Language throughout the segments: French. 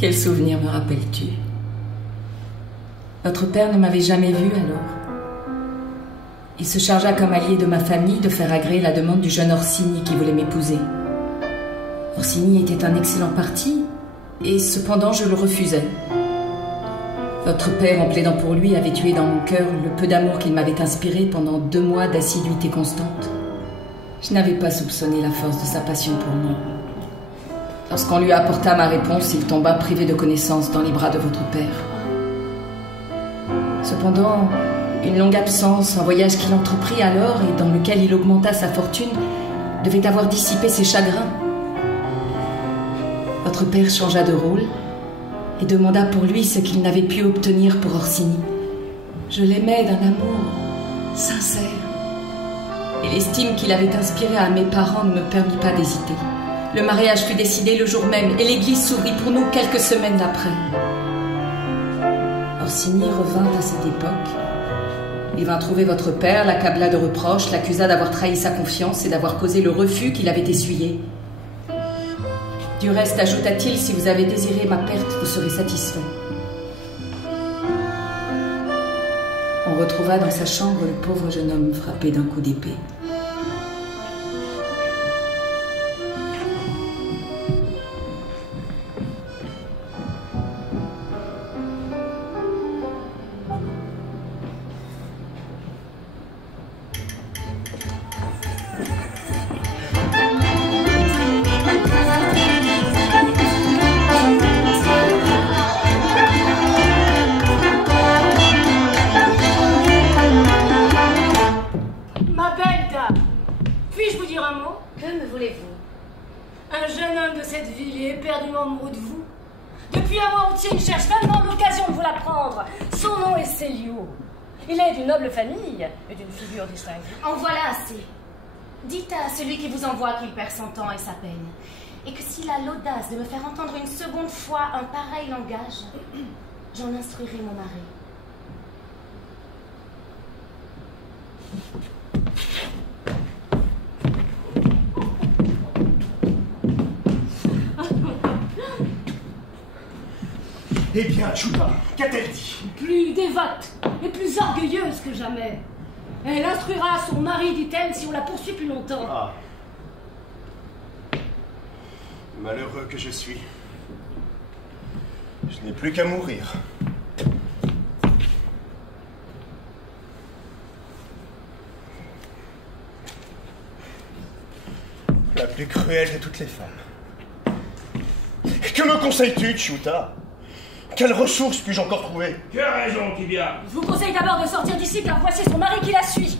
Quel souvenir me rappelles-tu? Votre père ne m'avait jamais vue alors. Il se chargea comme allié de ma famille de faire agréer la demande du jeune Orsini qui voulait m'épouser. Orsini était un excellent parti, et cependant je le refusais. Votre père, en plaidant pour lui, avait tué dans mon cœur le peu d'amour qu'il m'avait inspiré pendant 2 mois d'assiduité constante. Je n'avais pas soupçonné la force de sa passion pour moi. Lorsqu'on lui apporta ma réponse, il tomba privé de connaissance dans les bras de votre père. Cependant, une longue absence, un voyage qu'il entreprit alors et dans lequel il augmenta sa fortune, devait avoir dissipé ses chagrins. Votre père changea de rôle et demanda pour lui ce qu'il n'avait pu obtenir pour Orsini. Je l'aimais d'un amour sincère, et l'estime qu'il avait inspirée à mes parents ne me permit pas d'hésiter. Le mariage fut décidé le jour même, et l'église s'ouvrit pour nous quelques semaines après. Orsini revint à cette époque. Il vint trouver votre père, l'accabla de reproches, l'accusa d'avoir trahi sa confiance et d'avoir causé le refus qu'il avait essuyé. Du reste, ajouta-t-il, si vous avez désiré ma perte, vous serez satisfait. On retrouva dans sa chambre le pauvre jeune homme frappé d'un coup d'épée. Famille et d'une figure distinguée. En voilà assez. Dites à celui qui vous envoie qu'il perd son temps et sa peine, et que s'il a l'audace de me faire entendre une seconde fois un pareil langage, j'en instruirai mon mari. Eh bien, Choupa, qu'a-t-elle dit? Plus dévote et plus orgueilleuse que jamais. Elle instruira son mari, dit-elle, si on la poursuit plus longtemps. Ah. Malheureux que je suis. Je n'ai plus qu'à mourir. La plus cruelle de toutes les femmes. Que me conseilles-tu, Chuta? Quelles ressources puis-je encore trouver? Tu as raison, Tibia. Je vous conseille d'abord de sortir d'ici, car voici son mari qui la suit.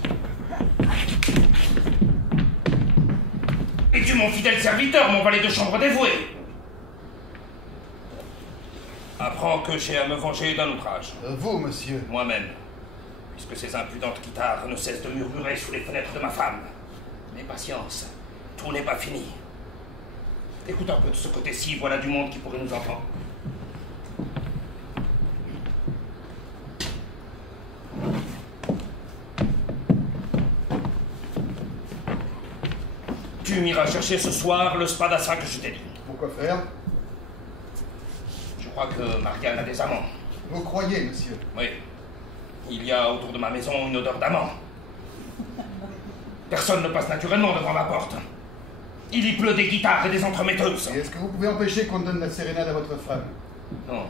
Es-tu mon fidèle serviteur, mon valet de chambre dévoué? Apprends que j'ai à me venger d'un outrage. Vous, monsieur? Moi-même. Puisque ces impudentes guitares ne cessent de murmurer sous les fenêtres de ma femme. Mais patience, tout n'est pas fini. Écoute un peu de ce côté-ci, voilà du monde qui pourrait nous entendre. Tu m'iras chercher ce soir le spadassin que je t'ai dit. Pourquoi faire? Je crois que Marianne a des amants. Vous croyez, monsieur? Oui. Il y a autour de ma maison une odeur d'amant. Personne ne passe naturellement devant ma porte. Il y pleut des guitares et des entremetteuses. Et est-ce que vous pouvez empêcher qu'on donne la sérénade à votre femme? Non.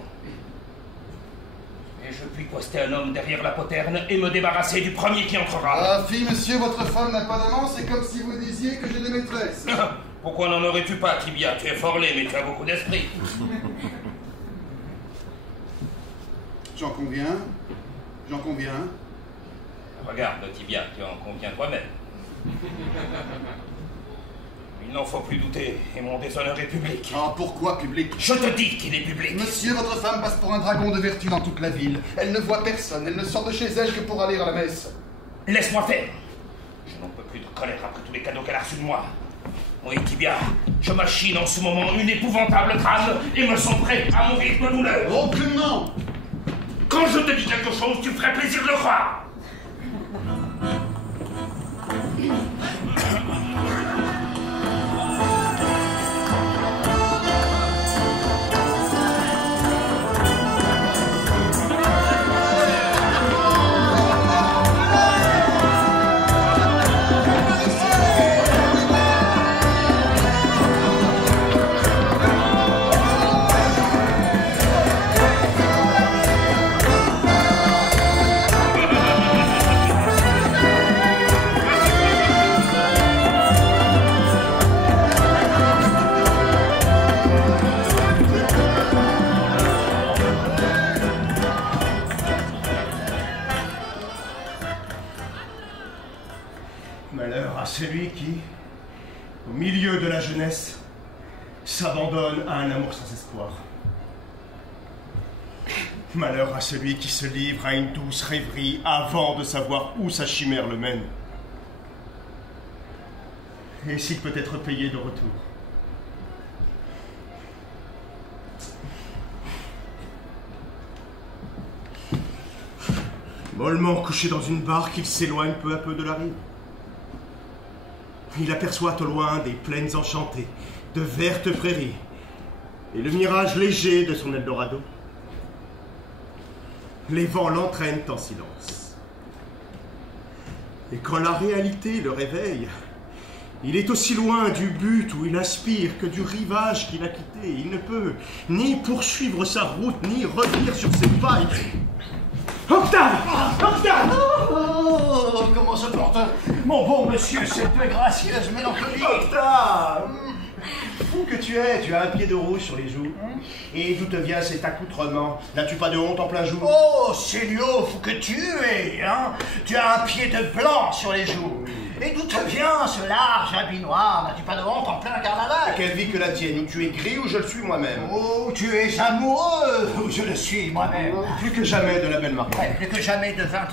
Et je puis poster un homme derrière la poterne et me débarrasser du premier qui entrera. Ah, fille, monsieur, votre femme n'a pas d'amant, c'est comme si vous disiez que j'ai des maîtresses. Pourquoi n'en aurais-tu pas, Tibia? Tu es fort laid, mais tu as beaucoup d'esprit. J'en conviens. J'en conviens. Regarde, Tibia, tu en conviens toi-même. Il n'en faut plus douter, et mon déshonneur est public. Ah, pourquoi public? Je te dis qu'il est public. Monsieur, votre femme passe pour un dragon de vertu dans toute la ville. Elle ne voit personne, elle ne sort de chez elle que pour aller à la messe. Laisse-moi faire. Je n'en peux plus de colère après tous les cadeaux qu'elle a reçus de moi. Oui, Tibia, je machine en ce moment une épouvantable trame et me sens prêt à mourir de douleur. Aucunement. Quand je te dis quelque chose, tu me ferais plaisir de le croire. la jeunesse s'abandonne à un amour sans espoir. Malheur à celui qui se livre à une douce rêverie avant de savoir où sa chimère le mène. Et s'il peut être payé de retour. Mollement couché dans une barque, il s'éloigne peu à peu de la rive. Il aperçoit au loin des plaines enchantées, de vertes prairies, et le mirage léger de son Eldorado. Les vents l'entraînent en silence. Et quand la réalité le réveille, il est aussi loin du but où il aspire que du rivage qu'il a quitté. Il ne peut ni poursuivre sa route, ni revenir sur ses pas. Octave! Octave! Oh, comment se porte mon bon monsieur, cette gracieuse mélancolie? Octave! Fou que tu es, tu as un pied de rouge sur les joues. Et d'où te vient cet accoutrement? N'as-tu pas de honte en plein jour? Oh, Célio, fou que tu es, hein? Tu as un pied de blanc sur les joues. Et d'où te vient ce large habit noir? N'as-tu pas de honte en plein carnaval? Quelle vie que la tienne, où tu es gris ou je le suis moi-même? Oh, tu es amoureux, ou je le suis moi-même. Plus que jamais de la belle Marie. Ouais, plus que jamais de 20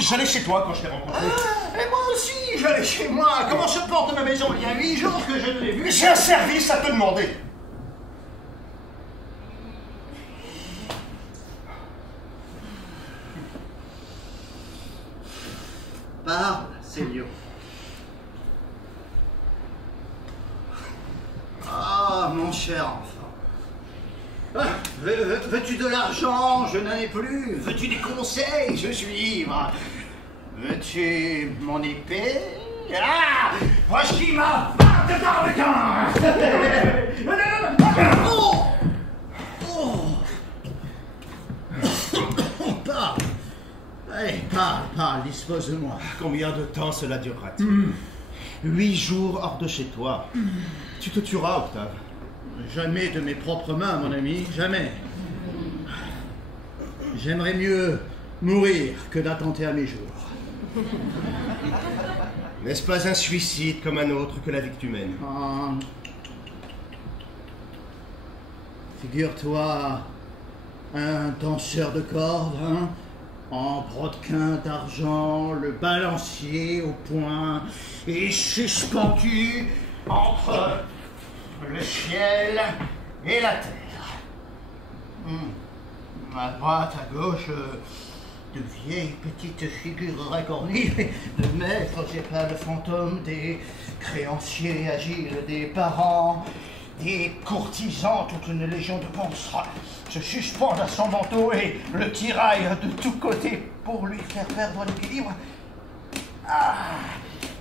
J'allais chez toi quand je t'ai rencontré. Et moi aussi, j'allais chez moi. Comment se porte ma maison? Il y a 8 jours que je ne l'ai vue. J'ai un service à te demander. Parle, Célio. Ah, mon cher enfant. Veux-tu de l'argent? Je n'en ai plus. Veux-tu des conseils? Je suis libre. Veux-tu mon épée? Ah! Voici ma barre de Darbequin! Oh! Oh! Parle! Allez, parle, dispose de moi. Combien de temps cela durera-t-il? 8 jours hors de chez toi. Tu te tueras, Octave. Jamais de mes propres mains, mon ami, jamais. J'aimerais mieux mourir que d'attenter à mes jours. N'est-ce pas un suicide comme un autre que la vie que tu mènes? Figure-toi un danseur de cordes, hein, en brodequin d'argent, le balancier au poing, et suspendu entre le ciel et la terre. À droite, à gauche, de vieilles petites figures racornies, de maîtres épales fantômes, des créanciers agiles, des parents, des courtisans, toute une légion de monstres se suspendent à son manteau et le tiraillent de tous côtés pour lui faire perdre l'équilibre.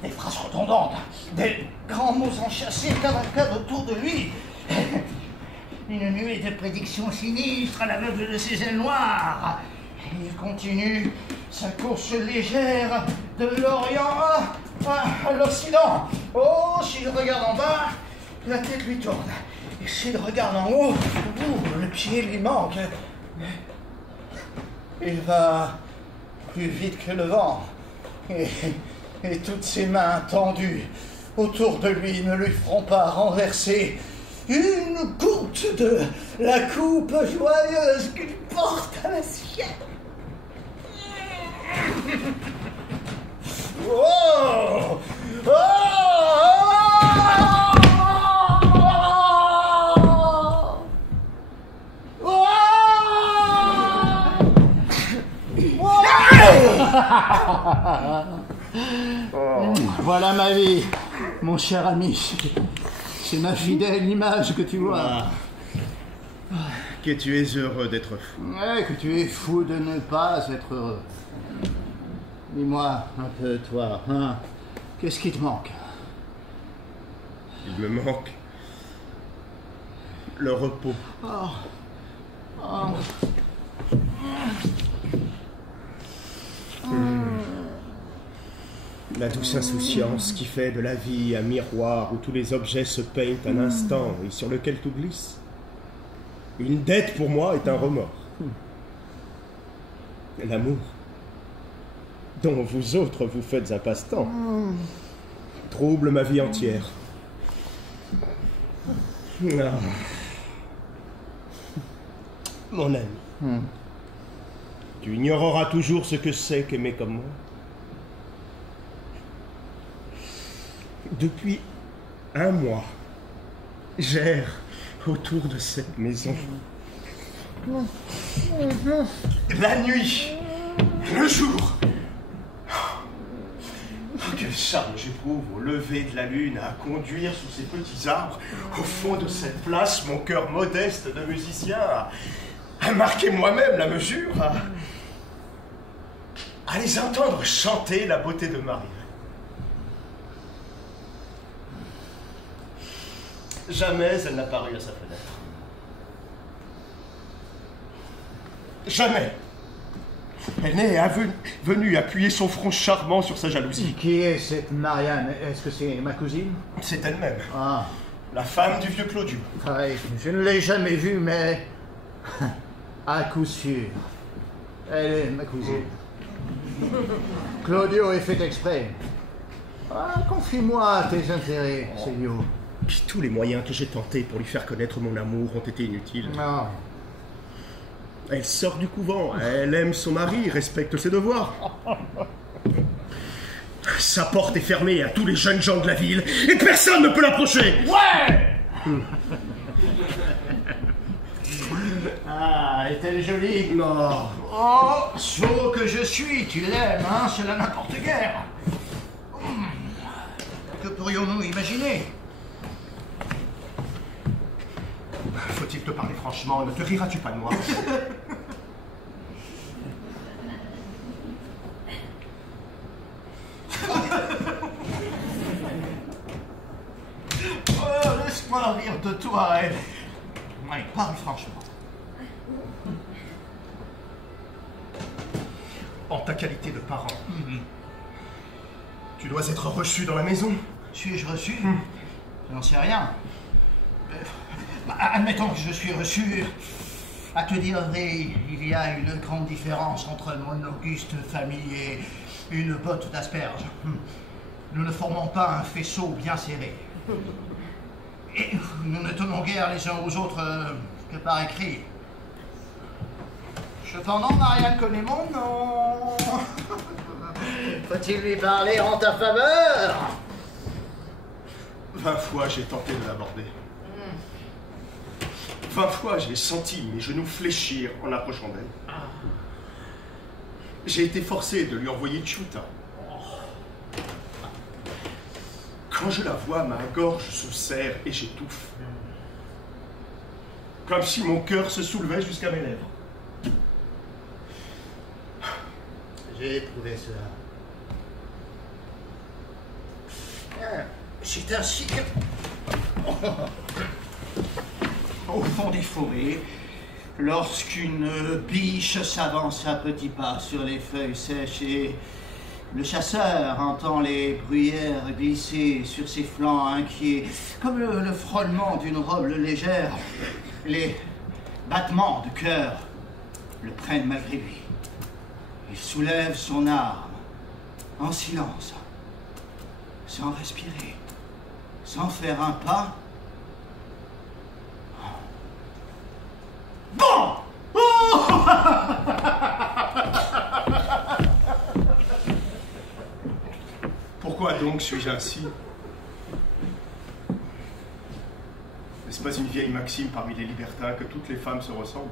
Des phrases redondantes, des grands mots enchâssés cavalcadent autour de lui. Une nuée de prédictions sinistres à l'aveugle de ses ailes noires. Il continue sa course légère de l'Orient à l'Occident. Oh, s'il regarde en bas, la tête lui tourne. Et s'il regarde en haut, le pied lui manque. Il va plus vite que le vent. Et toutes ses mains tendues autour de lui ne lui feront pas renverser une goutte de la coupe joyeuse qu'il porte à la sienne. Oh! Oh! Voilà ma vie, mon cher ami. C'est ma fidèle image que tu vois. Que tu es heureux d'être fou. Ouais, que tu es fou de ne pas être heureux. Dis-moi un peu, toi, hein, qu'est-ce qui te manque? Il me manque le repos. La douce insouciance qui fait de la vie un miroir où tous les objets se peignent un instant et sur lequel tout glisse. Une dette pour moi est un remords. L'amour, dont vous autres vous faites un passe-temps, trouble ma vie entière. Non. Mon ami, tu ignoreras toujours ce que c'est qu'aimer comme moi. Depuis un mois, j'erre autour de cette maison. La nuit, le jour. Quel charme j'éprouve au lever de la lune à conduire sous ces petits arbres, au fond de cette place, mon cœur modeste de musicien, à marquer moi-même la mesure, à les entendre chanter la beauté de Marie. Jamais elle n'a paru à sa fenêtre. Jamais. Elle n'est venue appuyer son front charmant sur sa jalousie. Qui est cette Marianne? Est-ce que c'est ma cousine? C'est elle-même. Ah. La femme du vieux Claudio. Oui, je ne l'ai jamais vue, mais à coup sûr, elle est ma cousine. Claudio est fait exprès. Ah, confie-moi tes intérêts, Célio. Puis tous les moyens que j'ai tentés pour lui faire connaître mon amour ont été inutiles. Non. Elle sort du couvent, elle aime son mari, respecte ses devoirs. Sa porte est fermée à tous les jeunes gens de la ville et personne ne peut l'approcher. Ouais. Ah, est-elle jolie? Non. Oh, sot que je suis, tu l'aimes, hein, c'est la n'importe guère. Que pourrions-nous imaginer? Faut-il te parler franchement? Ne te riras-tu pas de moi? Oh, laisse-moi rire de toi, elle. Ouais, parle franchement. En ta qualité de parent, tu dois être reçu dans la maison. Suis-je reçu? Je n'en sais rien. Admettons que je suis reçu. À te dire vrai, il y a une grande différence entre mon auguste famille et une botte d'asperges. Nous ne formons pas un faisceau bien serré. Et nous ne tenons guère les uns aux autres que par écrit. Cependant, Marianne connaît mon nom. Faut-il lui parler en ta faveur? 20 fois j'ai tenté de l'aborder. 20 fois j'ai senti mes genoux fléchir en approchant d'elle. J'ai été forcé de lui envoyer Chuta. Quand je la vois, ma gorge se serre et j'étouffe. Comme si mon cœur se soulevait jusqu'à mes lèvres. J'ai éprouvé cela. C'est ainsi que... Au fond des forêts, lorsqu'une biche s'avance à petits pas sur les feuilles sèches et le chasseur entend les bruyères glisser sur ses flancs inquiets, comme le frôlement d'une robe légère, les battements de cœur le prennent malgré lui. Il soulève son arme en silence, sans respirer, sans faire un pas. Bon! Oh! Pourquoi donc suis-je ainsi? N'est-ce pas une vieille maxime parmi les libertins que toutes les femmes se ressemblent?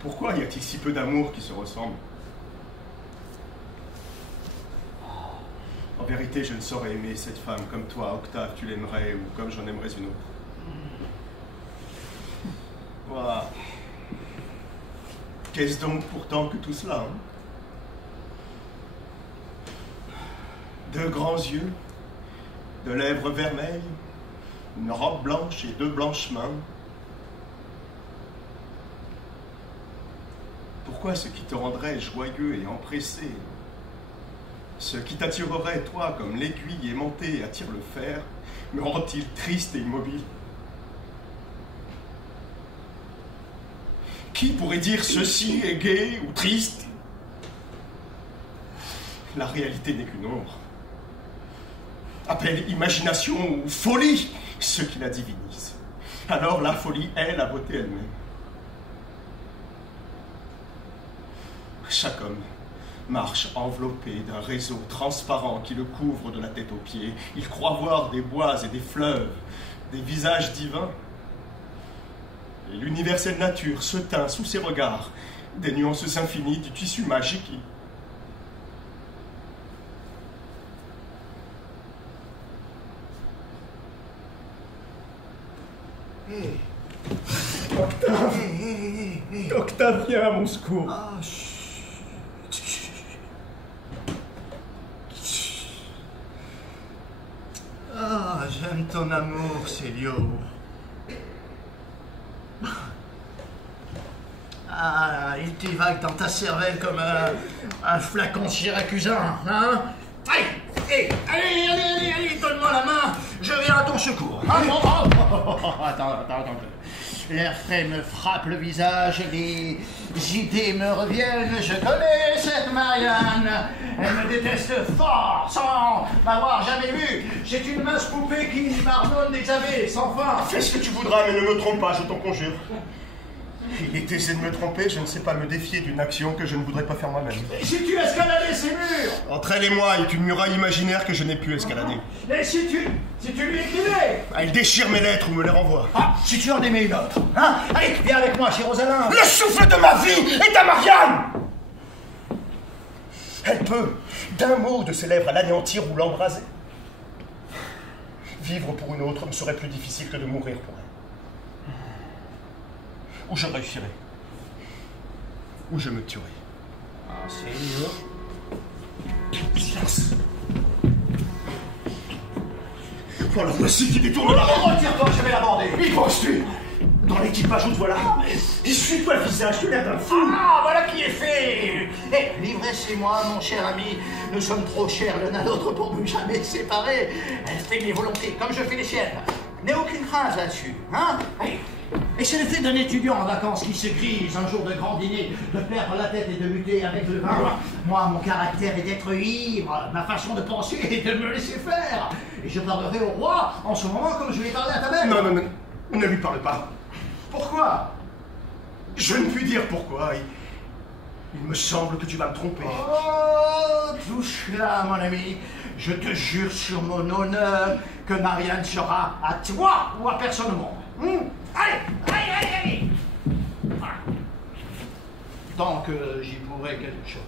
Pourquoi y a-t-il si peu d'amour qui se ressemble? En vérité, je ne saurais aimer cette femme comme toi, Octave, tu l'aimerais, ou comme j'en aimerais une autre. Voilà. Qu'est-ce donc pourtant que tout cela, hein? Deux grands yeux, de lèvres vermeilles, une robe blanche et deux blanches mains. Pourquoi ce qui te rendrait joyeux et empressé, ce qui t'attirerait, toi, comme l'aiguille aimantée attire le fer, me rend-il triste et immobile? Qui pourrait dire ceci est gai ou triste? La réalité n'est qu'une ombre. appelle imagination ou folie ce qui la divinise. Alors la folie est la beauté elle-même. Chaque homme marche enveloppé d'un réseau transparent qui le couvre de la tête aux pieds. Il croit voir des bois et des fleuves, des visages divins. Et l'universelle nature se teint sous ses regards des nuances infinies du tissu magique. Octave, viens à mon secours. Ah, j'aime ton amour, Célio. Ah, il divague dans ta cervelle comme un flacon syracusain, hein? Allez, donne-moi la main, je viens à ton secours. Hein? Attends. L'air frais me frappe le visage, les idées me reviennent. Je connais cette Marianne. Elle me déteste fort, sans m'avoir jamais vu. C'est une mince poupée qui marmonne des avets sans fin. Fais ce que tu voudras, mais ne me trompe pas, je t'en conjure. Il est aisé de me tromper, je ne sais pas me défier d'une action que je ne voudrais pas faire moi-même. Et si tu escaladais ces murs? Entre elle et moi, il y a une muraille imaginaire que je n'ai pu escalader. Et si tu lui écrivais? Elle déchire mes lettres ou me les renvoie. Ah, si tu en aimais une autre, hein? Allez, viens avec moi chez Rosalin. Le souffle de ma vie est à Marianne! Elle peut, d'un mot de ses lèvres, l'anéantir ou l'embraser. Vivre pour une autre me serait plus difficile que de mourir pour elle. Ou je réussirai, ou je me tuerai. Ah, Célio. Silence. Voilà, voici qui détourne la route. Retire-toi, je vais l'aborder. Il penses-tu? Dans l'équipage, on te voilà. Essuie-toi le visage, tu as l'air d'un fou. Ah, voilà qui est fait. Eh, l'ivresse et moi, mon cher ami, nous sommes trop chers l'un à l'autre pour nous jamais séparer. Elle fait mes volontés, comme je fais les siennes. N'aie aucune crainte là-dessus, hein? Allez. Et c'est l'effet d'un étudiant en vacances qui se grise un jour de grand dîner, de perdre la tête et de lutter avec le vin. Moi, mon caractère est d'être ivre, ma façon de penser est de me laisser faire. Et je parlerai au roi en ce moment comme je vais parler à ta mère. Non, ne lui parle pas. Pourquoi? Je ne puis dire pourquoi. Il me semble que tu vas me tromper. Oh, touche là, mon ami. Je te jure sur mon honneur que Marianne sera à toi ou à personne au monde. Allez. Voilà. Tant que j'y pourrais quelque chose.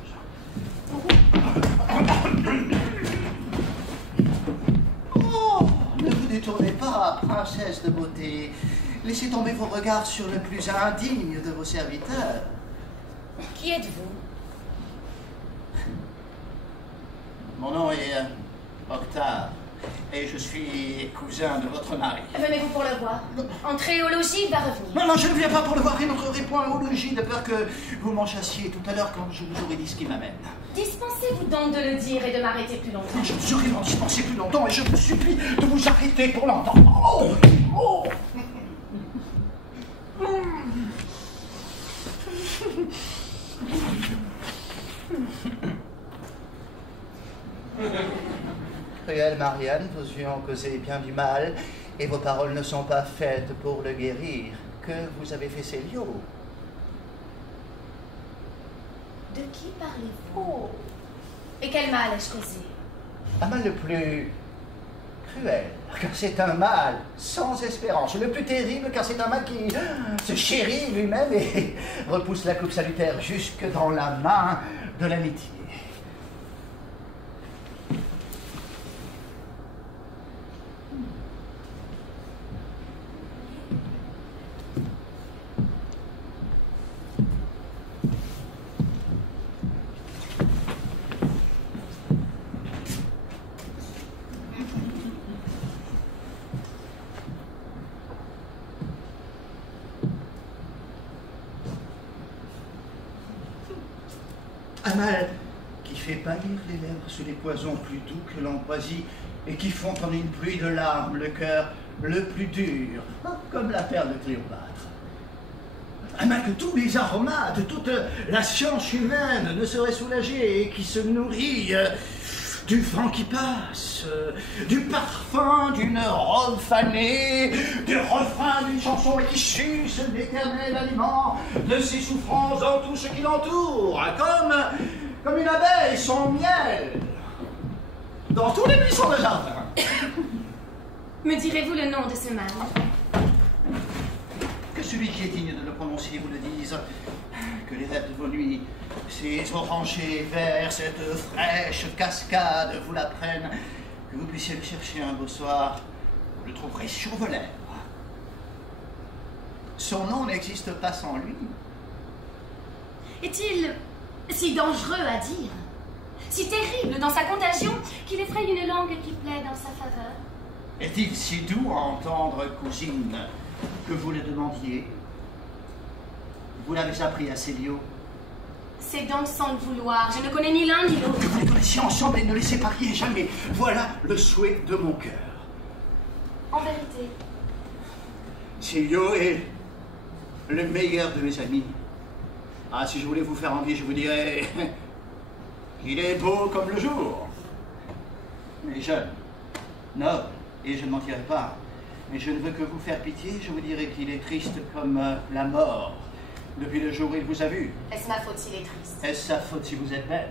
Oh, ne vous détournez pas, princesse de beauté. Laissez tomber vos regards sur le plus indigne de vos serviteurs. Qui êtes-vous? Mon nom est Octave, et je suis cousin de votre mari. Venez-vous pour le voir? Entrez au logis, il va revenir. Non, je ne viens pas pour le voir et n'entrerai point au logis de peur que vous m'en chassiez tout à l'heure quand je vous aurai dit ce qui m'amène. Dispensez-vous donc de le dire et de m'arrêter plus longtemps. Je ne saurais m'en dispenser plus longtemps et je vous supplie de vous arrêter pour l'entendre. Oh. Cruelle Marianne, vos yeux ont causé bien du mal, et vos paroles ne sont pas faites pour le guérir. Que vous avez fait, Célio? De qui parlez-vous? Et quel mal ai-je causé? Un mal le plus cruel, car c'est un mal sans espérance. Le plus terrible, car c'est un mal qui se chérit lui-même et repousse la coupe salutaire jusque dans la main de l'amitié. Un mal qui fait pâlir les lèvres sous les poisons plus doux que l'ambroisie et qui font en une pluie de larmes le cœur le plus dur, comme la perle de Cléopâtre. Un mal que tous les aromates, toute la science humaine ne serait soulagée et qui se nourrit du vent qui passe, du parfum d'une robe fanée, du refrain d'une chanson qui suce l'éternel aliment de ses souffrances dans tout ce qui l'entoure, comme une abeille son miel dans tous les buissons de jardin. Me direz-vous le nom de ce mal? Que celui qui est digne de le prononcer vous le dise. Que les rêves de vos nuits, ces orangers verts, cette fraîche cascade vous l'apprennent. Que vous puissiez le chercher un beau soir, vous le trouverez sur vos lèvres. Son nom n'existe pas sans lui. Est-il si dangereux à dire, si terrible dans sa contagion, qu'il effraie une langue qui plaît dans sa faveur? Est-il si doux à entendre, cousine, que vous le demandiez? Vous l'avez appris à Célio. C'est donc sans le vouloir. Je ne connais ni l'un ni l'autre. Que vous les connaissiez ensemble et ne les sépariez jamais. Voilà le souhait de mon cœur. En vérité. Célio est le meilleur de mes amis. Ah, si je voulais vous faire envie, je vous dirais qu'il est beau comme le jour. Mais jeune, noble, et je ne mentirai pas. Mais je ne veux que vous faire pitié, je vous dirais qu'il est triste comme la mort. Depuis le jour où il vous a vu. Est-ce ma faute s'il est triste? Est-ce sa faute si vous êtes belle?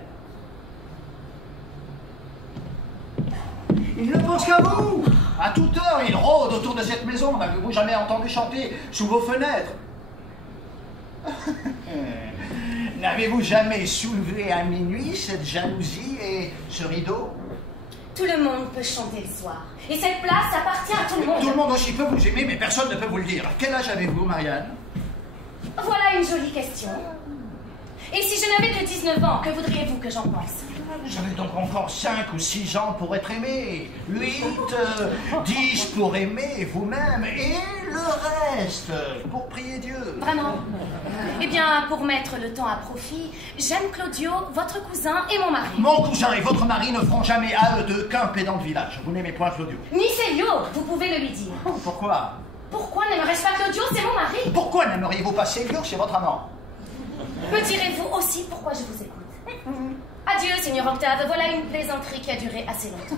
Il ne pense qu'à vous. À toute heure, il rôde autour de cette maison. N'avez-vous jamais entendu chanter sous vos fenêtres? N'avez-vous jamais soulevé à minuit cette jalousie et ce rideau? Tout le monde peut chanter le soir. Et cette place appartient à tout le monde. Tout le monde aussi peut vous aimer, mais personne ne peut vous le dire. Quel âge avez-vous, Marianne? Voilà une jolie question. Et si je n'avais que 19 ans, que voudriez-vous que j'en pense? Vous avez donc encore 5 ou 6 ans pour être aimé, 8, 10 pour aimer vous-même, et le reste pour prier Dieu. Vraiment? Eh bien, pour mettre le temps à profit, j'aime Claudio, votre cousin et mon mari. Mon cousin et votre mari ne feront jamais à eux deux qu'un pédant de village. Vous n'aimez point Claudio? Ni Célio, vous pouvez le lui dire. Pourquoi? Pourquoi n'aimerais-je pas Claudio? C'est mon mari. Pourquoi n'aimeriez-vous pas Célio chez votre amant? Me direz-vous aussi pourquoi je vous écoute? Adieu, Seigneur Octave, voilà une plaisanterie qui a duré assez longtemps.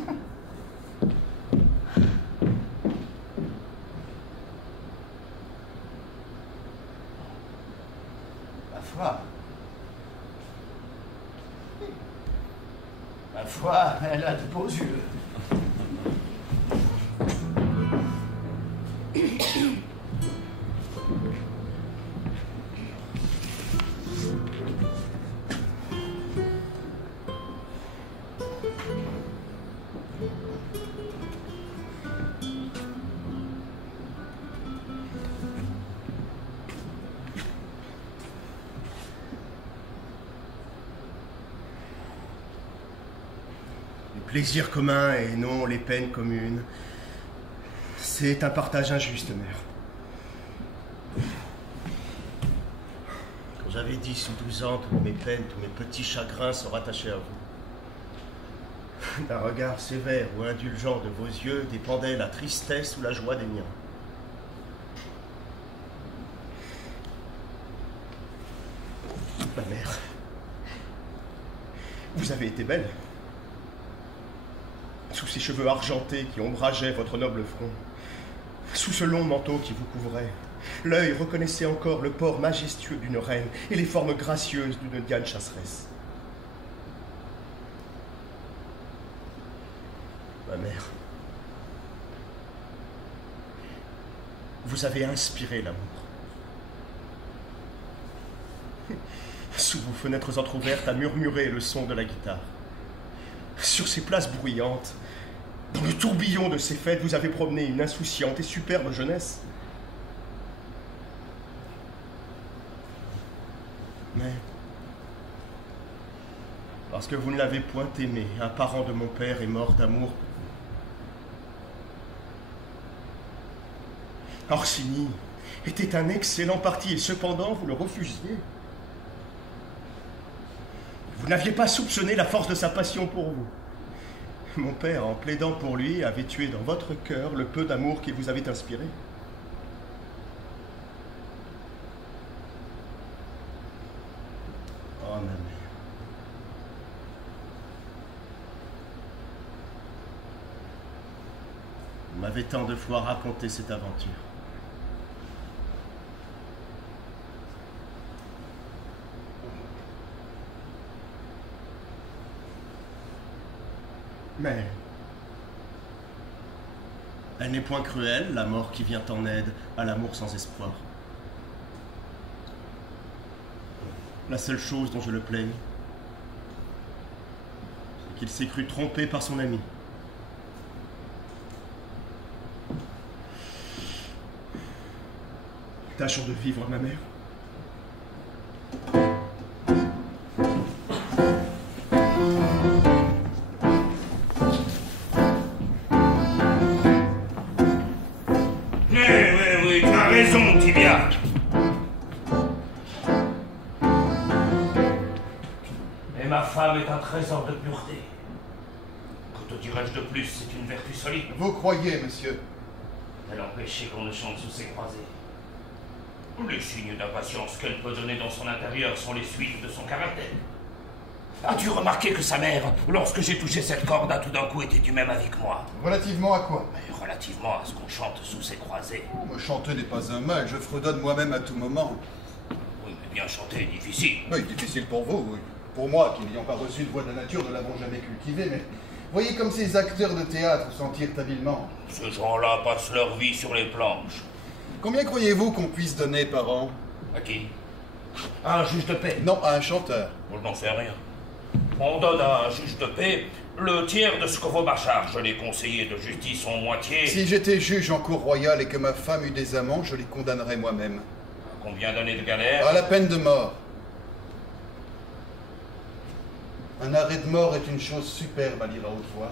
Ma foi, elle a de beaux yeux. Les plaisirs communs et non les peines communes. C'est un partage injuste, mère. Quand j'avais 10 ou 12 ans, toutes mes peines, tous mes petits chagrins sont rattachés à vous. D'un regard sévère ou indulgent de vos yeux dépendait la tristesse ou la joie des miens. Ma mère, vous avez été belle. Sous ces cheveux argentés qui ombrageaient votre noble front, sous ce long manteau qui vous couvrait, l'œil reconnaissait encore le port majestueux d'une reine et les formes gracieuses d'une Diane chasseresse. Ma mère, vous avez inspiré l'amour. Sous vos fenêtres entr'ouvertes a murmuré le son de la guitare. Sur ces places bruyantes, dans le tourbillon de ces fêtes, vous avez promené une insouciante et superbe jeunesse. Mais, parce que vous ne l'avez point aimé, un parent de mon père est mort d'amour pour vous. Orsini était un excellent parti et cependant vous le refusiez. Vous n'aviez pas soupçonné la force de sa passion pour vous. Mon père, en plaidant pour lui, avait tué dans votre cœur le peu d'amour qu'il vous avait inspiré. Oh, ma mère. m'avait tant de fois raconté cette aventure. Mais elle n'est point cruelle, la mort qui vient en aide à l'amour sans espoir. La seule chose dont je le plaigne, c'est qu'il s'est cru trompé par son ami. Tâchons de vivre, ma mère. Oui, tu as raison, Tibia. Et ma femme est un trésor de pureté. Que te dirais-je de plus, c'est une vertu solide. Vous croyez, monsieur? Elle empêchait qu'on ne chante sous ses croisées. Les signes d'impatience qu'elle peut donner dans son intérieur sont les suites de son caractère. As-tu remarqué que sa mère, lorsque j'ai touché cette corde, a tout d'un coup été du même avis que moi? Relativement à quoi? Mais relativement à ce qu'on chante sous ses croisées. Me chanter n'est pas un mal, je fredonne moi-même à tout moment. Oui, mais bien chanter est difficile. Oui, difficile pour vous, oui. Pour moi, qui n'ayant pas reçu de voix de la nature, ne l'avons jamais cultivée, mais voyez comme ces acteurs de théâtre s'en tirent habilement. Ces gens-là passent leur vie sur les planches. Combien croyez-vous qu'on puisse donner par an? À qui? À un juge de paix? Non, à un chanteur. Moi, je n'en sais rien. On donne à un juge de paix le tiers de ce que vaut ma charge. Les conseillers de justice ont moitié. Si j'étais juge en cour royale et que ma femme eut des amants, je les condamnerais moi-même. À combien d'années de galère? À la peine de mort. Un arrêt de mort est une chose superbe à lire à haute voix.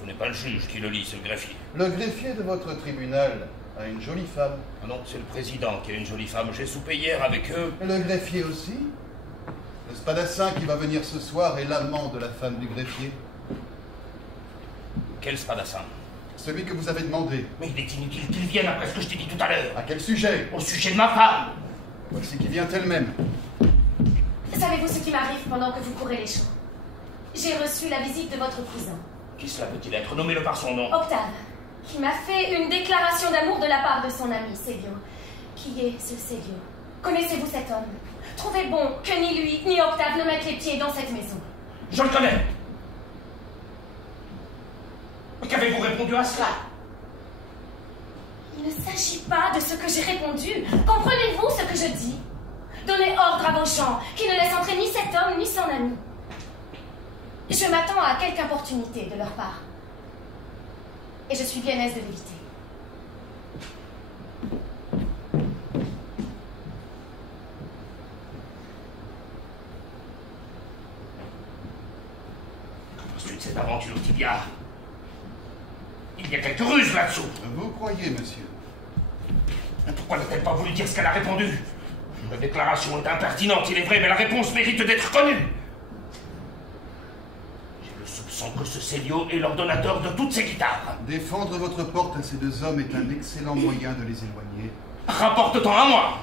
Ce n'est pas le juge qui le lit, c'est le greffier. Le greffier de votre tribunal a une jolie femme. Ah non, c'est le président qui a une jolie femme. J'ai soupé hier avec eux. Et le greffier aussi? Le spadassin qui va venir ce soir est l'amant de la femme du greffier. Quel spadassin? Celui que vous avez demandé. Mais il est inutile qu'il vienne après ce que je t'ai dit tout à l'heure. À quel sujet? Au sujet de ma femme. Voici qui vient elle-même. Savez-vous ce qui m'arrive pendant que vous courez les champs? J'ai reçu la visite de votre cousin. Qui cela peut-il être? Nommez-le par son nom. Octave, qui m'a fait une déclaration d'amour de la part de son ami, Célio. Qui est ce Célio? Connaissez-vous cet homme? Trouvez bon que ni lui, ni Octave ne mettent les pieds dans cette maison. Je le connais. Mais qu'avez-vous répondu à cela? Il ne s'agit pas de ce que j'ai répondu. Comprenez-vous ce que je dis? Donnez ordre à vos gens qui ne laissent entrer ni cet homme ni son ami. Je m'attends à quelque importunité de leur part. Et je suis bien aise de l'éviter. Qu'en penses-tu de cette aventure, Tibia? Il y a quelques ruses là-dessous. Vous croyez, monsieur? Mais pourquoi n'a-t-elle pas voulu dire ce qu'elle a répondu? La déclaration est impertinente, il est vrai, mais la réponse mérite d'être connue. J'ai le soupçon que ce Célio est l'ordonnateur de toutes ces guitares. Défendre votre porte à ces deux hommes est un excellent moyen de les éloigner. Rapporte-t'en à moi.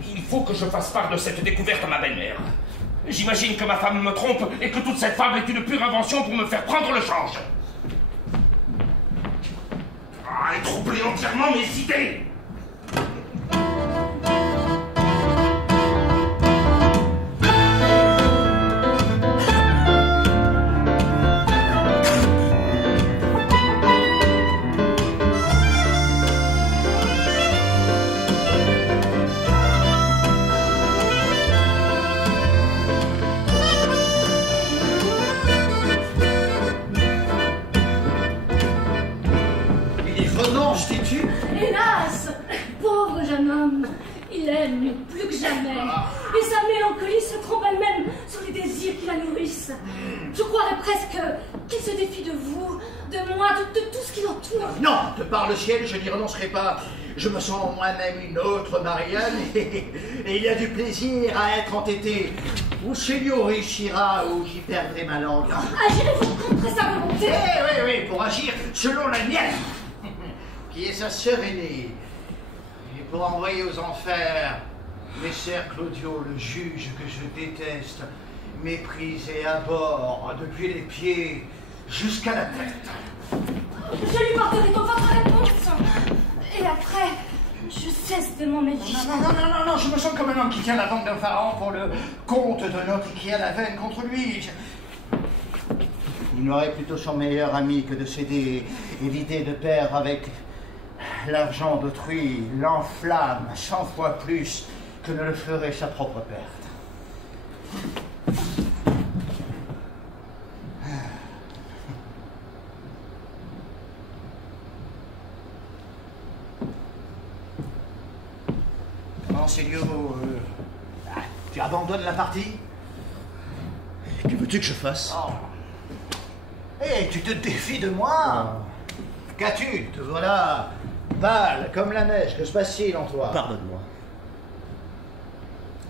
Il faut que je fasse part de cette découverte à ma belle-mère. J'imagine que ma femme me trompe et que toute cette fable est une pure invention pour me faire prendre le change. Ah, et troubler entièrement mes idées. Hélas, pauvre jeune homme, il aime plus que jamais. Et sa mélancolie se trompe elle-même sur les désirs qui la nourrissent. Je croirais presque qu'il se défie de vous, de moi, de tout ce qui l'entoure. Non, de par le ciel, je n'y renoncerai pas. Je me sens moi-même une autre Marianne et il y a du plaisir à être entêté. Ou Célio réussira ou j'y perdrai ma langue. Agirez-vous contre sa volonté? Oui, pour agir selon la mienne, qui est sa sœur aînée. Et pour envoyer aux enfers Messer Claudio, le juge que je déteste, méprisé à bord depuis les pieds, jusqu'à la tête. Je lui porterai donc votre réponse. Et après, je cesse de m'en mêler. Non, je me sens comme un homme qui tient la banque d'un pharaon pour le compte d'un autre et qui a la veine contre lui. Il n'aurait plutôt son meilleur ami que de céder et l'idée de perdre avec l'argent d'autrui l'enflamme 100 fois plus que ne le ferait sa propre perte. Comment, Célio, tu abandonnes la partie? Que veux-tu que je fasse? Oh. Hé, tu te défies de moi? Qu'as-tu? Te voilà pâle comme la neige. Que se passe-t-il en toi? Pardonne-moi.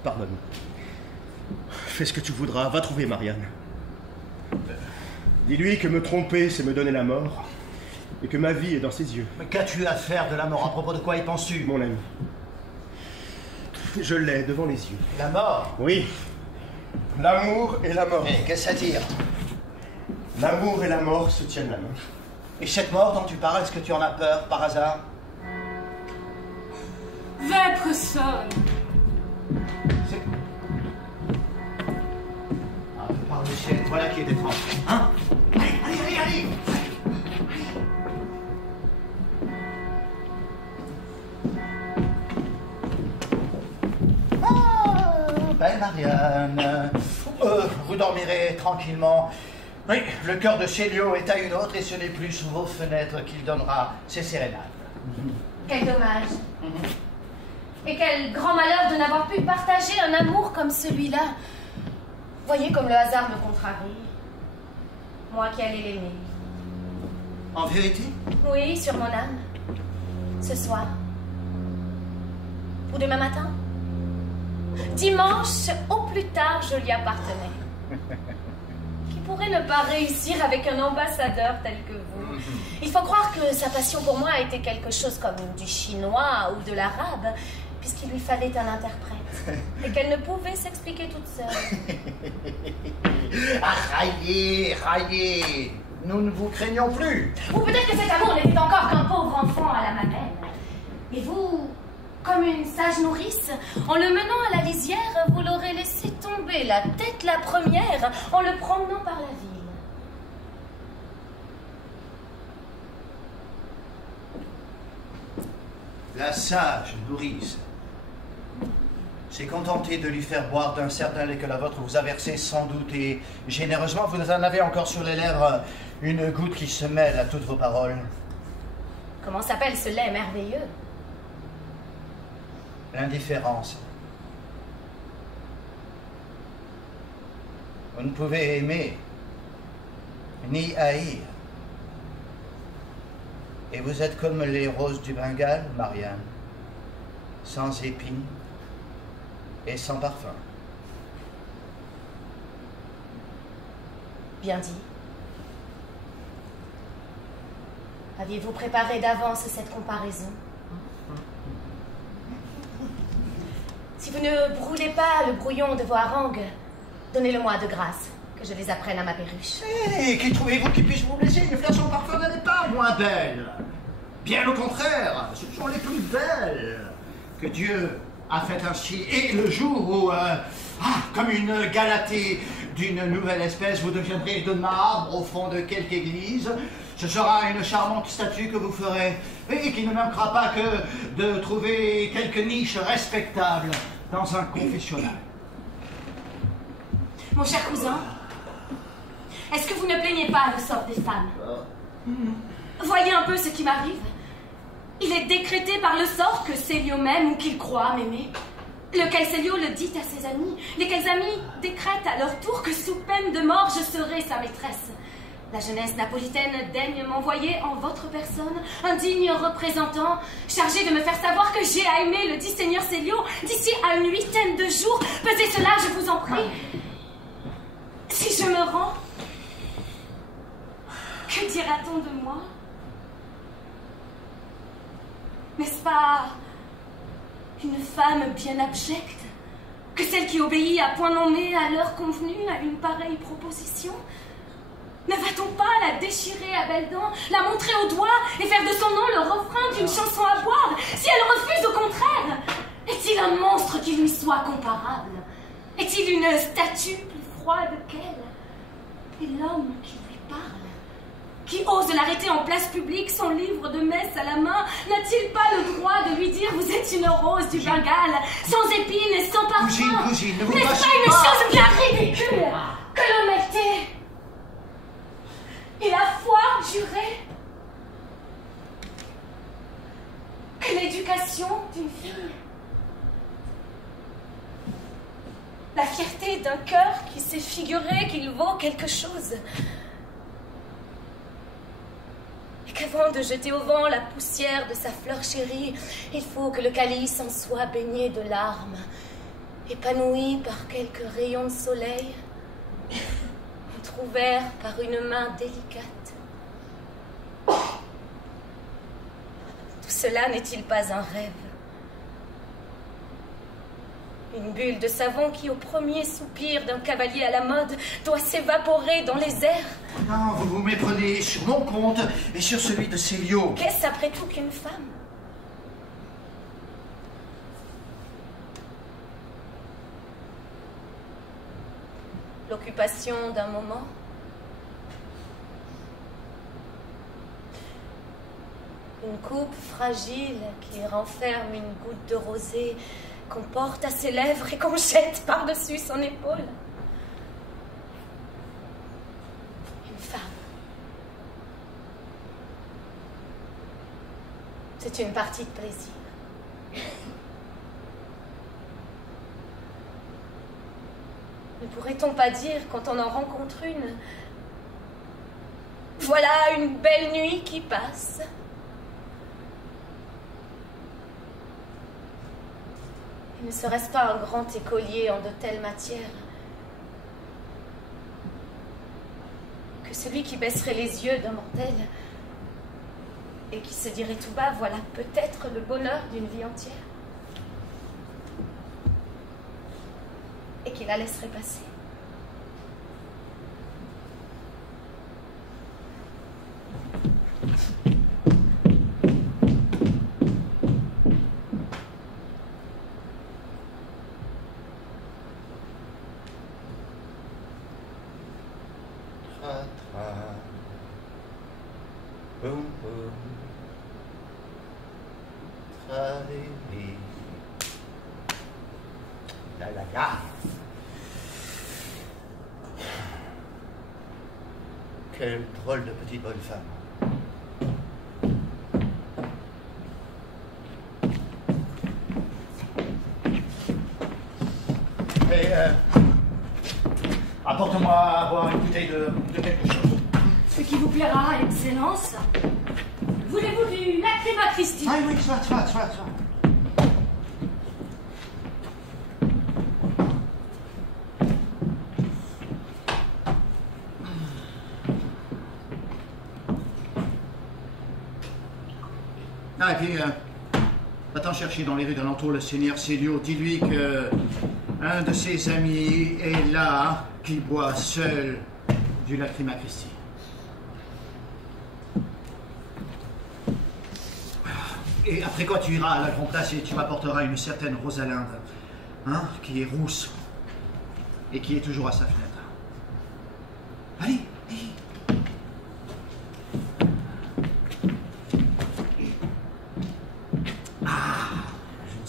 Pardonne-moi. Fais ce que tu voudras, va trouver Marianne. Dis-lui que me tromper, c'est me donner la mort, et que ma vie est dans ses yeux. Mais qu'as-tu à faire de la mort? À propos de quoi y penses-tu? Mon ami, je l'ai devant les yeux. La mort? Oui. L'amour et la mort. Et qu'est-ce que ça tire? L'amour et la mort se tiennent la main. Et cette mort dont tu parles, est-ce que tu en as peur, par hasard? Vêpres sonne. Ah, par le ciel, voilà qui est étrange. Hein? Allez! Belle Marianne, vous dormirez tranquillement. Oui, le cœur de Célio est à une autre et ce n'est plus sous vos fenêtres qu'il donnera ses sérénades. Quel dommage. Et quel grand malheur de n'avoir pu partager un amour comme celui-là. Voyez comme le hasard me contrarie. Moi qui allais l'aimer. En vérité? Oui, sur mon âme. Ce soir. Ou demain matin. Dimanche, au plus tard, je lui appartenais. Qui pourrait ne pas réussir avec un ambassadeur tel que vous? Il faut croire que sa passion pour moi était quelque chose comme du chinois ou de l'arabe, puisqu'il lui fallait un interprète. Et qu'elle ne pouvait s'expliquer toute seule. Ah, raillez! Nous ne vous craignons plus. Ou peut-être que cet amour n'était encore qu'un pauvre enfant à la mamelle. Et vous, comme une sage nourrice, en le menant à la lisière, vous l'aurez laissé tomber la tête la première en le promenant par la ville. La sage nourrice s'est contentée de lui faire boire d'un certain lait que la vôtre vous a versé sans doute, et généreusement vous en avez encore sur les lèvres une goutte qui se mêle à toutes vos paroles. Comment s'appelle ce lait merveilleux? L'indifférence. Vous ne pouvez aimer ni haïr. Et vous êtes comme les roses du Bengale, Marianne, sans épines et sans parfum. Bien dit. Aviez-vous préparé d'avance cette comparaison? Si vous ne brûlez pas le brouillon de vos harangues, donnez-le-moi de grâce, que je les apprenne à ma perruche. Et qui trouvez-vous qui puisse vous blesser? Une fleur sans parfum n'est pas moins belle. Bien au contraire, ce sont les plus belles que Dieu a faites ainsi. Et le jour où, comme une Galatée d'une nouvelle espèce, vous deviendrez de marbre au fond de quelque église, ce sera une charmante statue que vous ferez, et qui ne manquera pas que de trouver quelques niches respectables dans un confessionnal. Mon cher cousin, est-ce que vous ne plaignez pas le sort des femmes? Voyez un peu ce qui m'arrive. Il est décrété par le sort que Célio m'aime ou qu'il croit m'aimer. Lequel Célio le dit à ses amis, lesquels amis décrètent à leur tour que sous peine de mort je serai sa maîtresse. La jeunesse napolitaine daigne m'envoyer en votre personne un digne représentant chargé de me faire savoir que j'ai à aimer le dit seigneur Célio d'ici à une 8aine de jours. Pesez cela, je vous en prie. Si je me rends, que dira-t-on de moi? N'est-ce pas une femme bien abjecte que celle qui obéit à point nommé à l'heure convenue à une pareille proposition? Ne va-t-on pas la déchirer à belles dents, la montrer au doigt et faire de son nom le refrain d'une chanson à boire, si elle refuse au contraire? Est-il un monstre qui lui soit comparable? Est-il une statue plus froide qu'elle? Et l'homme qui lui parle, qui ose l'arrêter en place publique, son livre de messe à la main, n'a-t-il pas le droit de lui dire « Vous êtes une rose du Bengale, sans épines et sans parfum » Cousine, ne vous N'est-ce fâchez pas une pas. chose bien ridicule que l'honnêteté et la foi jurée, que l'éducation d'une fille, la fierté d'un cœur qui s'est figuré qu'il vaut quelque chose, et qu'avant de jeter au vent la poussière de sa fleur chérie, il faut que le calice en soit baigné de larmes, épanoui par quelques rayons de soleil, entrouvert par une main délicate. Tout cela n'est-il pas un rêve? Une bulle de savon qui, au premier soupir d'un cavalier à la mode, doit s'évaporer dans les airs. Non, vous vous méprenez sur mon compte et sur celui de Célio. Qu'est-ce après tout qu'une femme? L'occupation d'un moment, une coupe fragile qui renferme une goutte de rosée qu'on porte à ses lèvres et qu'on jette par-dessus son épaule. Une femme. C'est une partie de plaisir. Ne pourrait-on pas dire, quand on en rencontre une, voilà une belle nuit qui passe? Et ne serait-ce pas un grand écolier en de telles matières que celui qui baisserait les yeux d'un mortel et qui se dirait tout bas, voilà peut-être le bonheur d'une vie entière? Et qui la laisserait passer. Boum, boum. Tra-li-li. La la la. Quelle drôle de petite bonne femme. Mais, apporte-moi à boire une bouteille de quelque chose. Ce qui vous plaira, Excellence. Voulez-vous du Lacryma Christi? Ah oui, soit. Ah, et puis, va-t'en chercher dans les rues d'alentour le seigneur Célio. Dis-lui que un de ses amis est là, qui boit seul du Lacryma Christi. Et après quoi, tu iras à la grande place et tu m'apporteras une certaine Rosalinde, hein, qui est rousse et qui est toujours à sa fenêtre. Allez.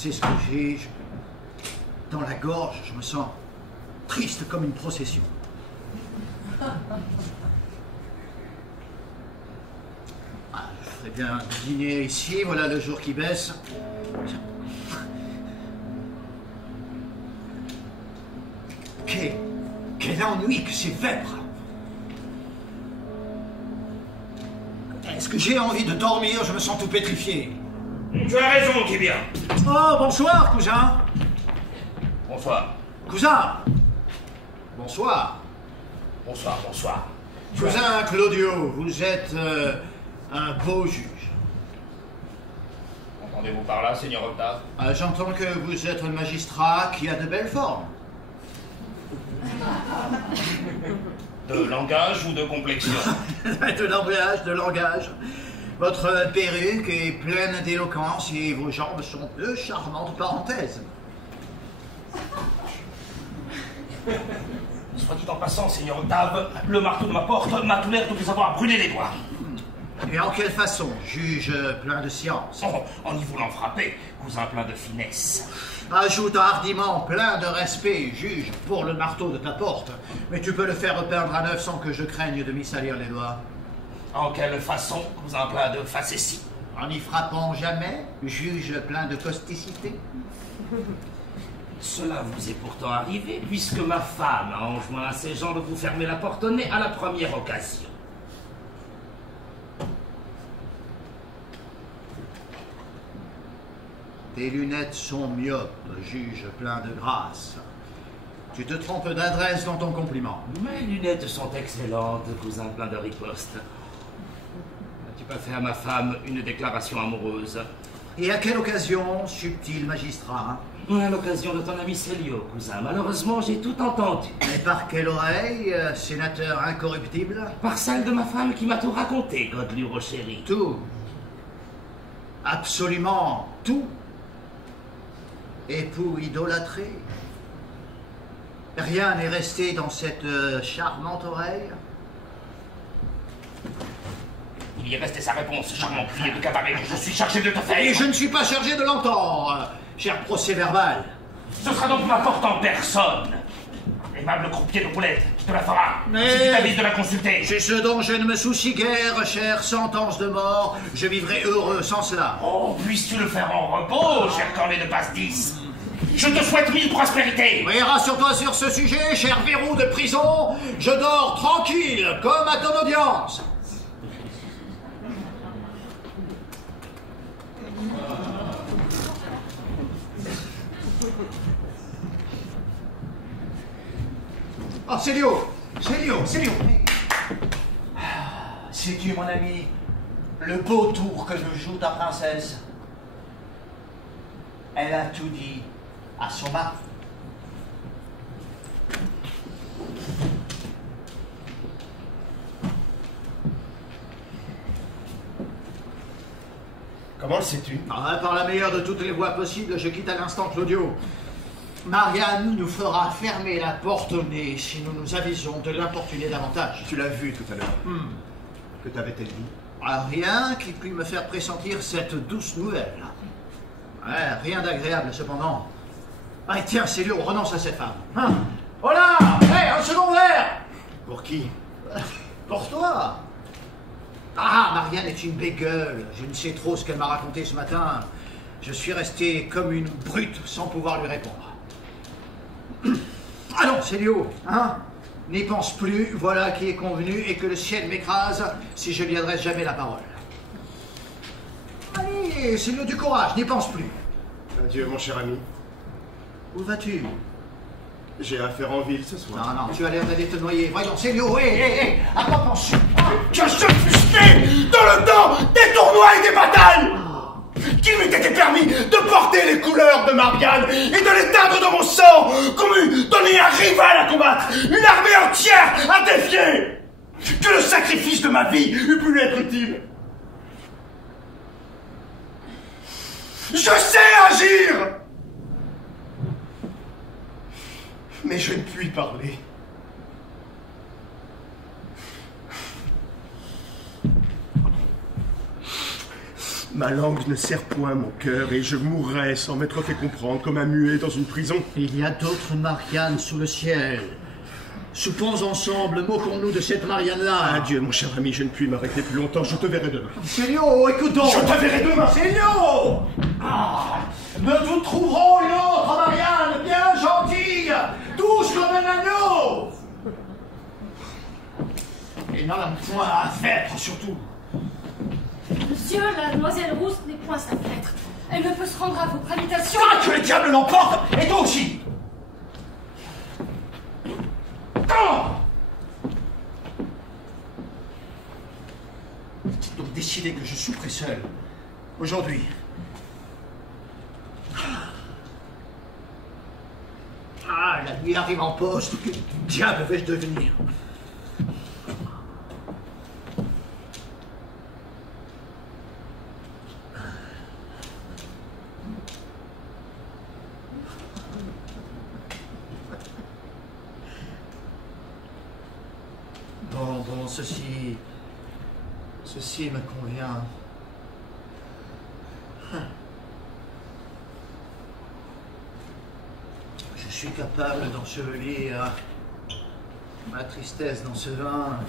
Je ne sais ce que j'ai. Dans la gorge, je me sens triste comme une procession. Je ferais bien dîner ici, voilà le jour qui baisse. Quel ennui que ces vêpres! Est-ce que j'ai envie de dormir? Je me sens tout pétrifié. Tu as raison, Tibia. Oh, bonsoir, cousin. Bonsoir. Cousin. Bonsoir. Bonsoir. Cousin Claudio, vous êtes un beau juge. Entendez-vous par là, Seigneur Octave? J'entends que vous êtes un magistrat qui a de belles formes. De langage ou de complexion? De langage, de langage. Votre perruque est pleine d'éloquence et vos jambes sont deux charmantes parenthèses. Soit dit en passant, Seigneur Octave, le marteau de ma porte m'a tout l'air de vous avoir brûlé les doigts. Et en quelle façon, juge plein de science? Oh, en y voulant frapper, cousin plein de finesse. Ajoute hardiment plein de respect, juge, pour le marteau de ta porte. Mais tu peux le faire repeindre à neuf sans que je craigne de m'y salir les doigts. En quelle façon, cousin plein de facétie? En n'y frappant jamais, juge plein de causticité. Cela vous est pourtant arrivé, puisque ma femme a enjoint à ses gens de vous fermer la porte au nez à la première occasion. Tes lunettes sont myopes, juge plein de grâce. Tu te trompes d'adresse dans ton compliment. Mes lunettes sont excellentes, cousin plein de riposte. N'as-tu pas fait à ma femme une déclaration amoureuse? Et à quelle occasion, subtil magistrat? À l'occasion de ton ami Célio, cousin. Malheureusement, j'ai tout entendu. Et par quelle oreille, sénateur incorruptible? Par celle de ma femme qui m'a tout raconté, Godelure chéri. Tout. Absolument tout. Époux idolâtré. Rien n'est resté dans cette charmante oreille? Il y est resté sa réponse, charmant crier de cabaret que je suis chargé de te faire. Et je ne suis pas chargé de l'entendre, cher procès-verbal. Ce sera donc ma porte en personne. Aimable croupier de roulette qui te la fera. Mais si tu t'avises de la consulter. C'est ce dont je ne me soucie guère, chère sentence de mort. Je vivrai heureux sans cela. Oh, puisses-tu le faire en repos, cher cornet de passe-10. Je te souhaite mille prospérités. Oui, rassure-toi sur ce sujet, cher verrou de prison. Je dors tranquille, comme à ton audience. Oh, Célio! Célio! Sais-tu, mon ami, le beau tour que je joue ta princesse? Elle a tout dit à son mari. Comment le sais-tu? Par la meilleure de toutes les voies possibles, je quitte à l'instant Claudio. Marianne nous fera fermer la porte au nez si nous nous avisons de l'importuner davantage. Tu l'as vu tout à l'heure. Que t'avait-elle dit? Rien qui puisse me faire pressentir cette douce nouvelle. Ouais, rien d'agréable cependant. Ah, tiens, Célio, on renonce à cette femme. Hein? Voilà! Hé, un second verre! Pour qui? Pour toi! Ah, Marianne est une bégueule. Je ne sais trop ce qu'elle m'a raconté ce matin. Je suis resté comme une brute sans pouvoir lui répondre. Allons, Célio, hein? N'y pense plus, voilà qui est convenu, et que le ciel m'écrase si je lui adresse jamais la parole. Allez, Célio, du courage, n'y pense plus. Adieu, mon cher ami. Où vas-tu? J'ai affaire en ville ce soir. Non, tu as l'air d'aller te noyer. Voyons, Célio, hé, à quoi penses-tu? Que je fusse né dans le temps des tournois et des batailles! Qu'il m'eût été permis de porter les couleurs de Marianne et de les teindre de mon sang, qu'on m'eût donné un rival à combattre, une armée entière à défier! Que le sacrifice de ma vie eût pu lui être utile! Je sais agir! Mais je ne puis parler. Ma langue ne serre point mon cœur et je mourrais sans m'être fait comprendre comme un muet dans une prison. Il y a d'autres Mariannes sous le ciel. Soupons ensemble, moquons-nous de cette Marianne-là. Adieu, mon cher ami, je ne puis m'arrêter plus longtemps, je te verrai demain. Célio, écoute donc. Je te verrai demain. Célio! Nous vous trouverons une autre Marianne, bien gentille, douce comme un agneau. Et n'en a point à faire, surtout. Monsieur, la demoiselle rousse n'est point sa prêtre. Elle ne peut se rendre à votre invitation. Ah, que le diable l'emporte, et toi aussi. C'est donc décidé que je souffrais seul. Aujourd'hui. Ah, la nuit arrive en poste. Que diable vais-je devenir? ceci me convient. Je suis capable d'ensevelir ma tristesse dans ce vin,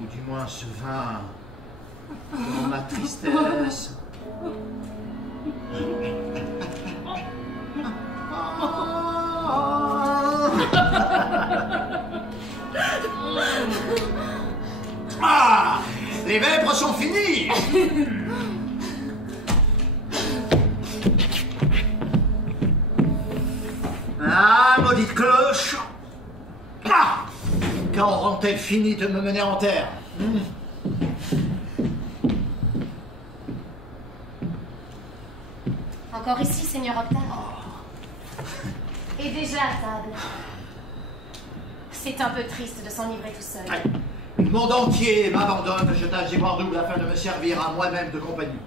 ou du moins ce vin dans ma tristesse. Ah, les vêpres sont finies. Ah, maudite cloche. Ah, quand auront-elles fini de me mener en terre? Encore ici, Seigneur Octave. Et déjà à table. C'est un peu triste de s'enivrer tout seul. Le monde entier m'abandonne, je tâche d'y voir double afin de me servir à moi-même de compagnie.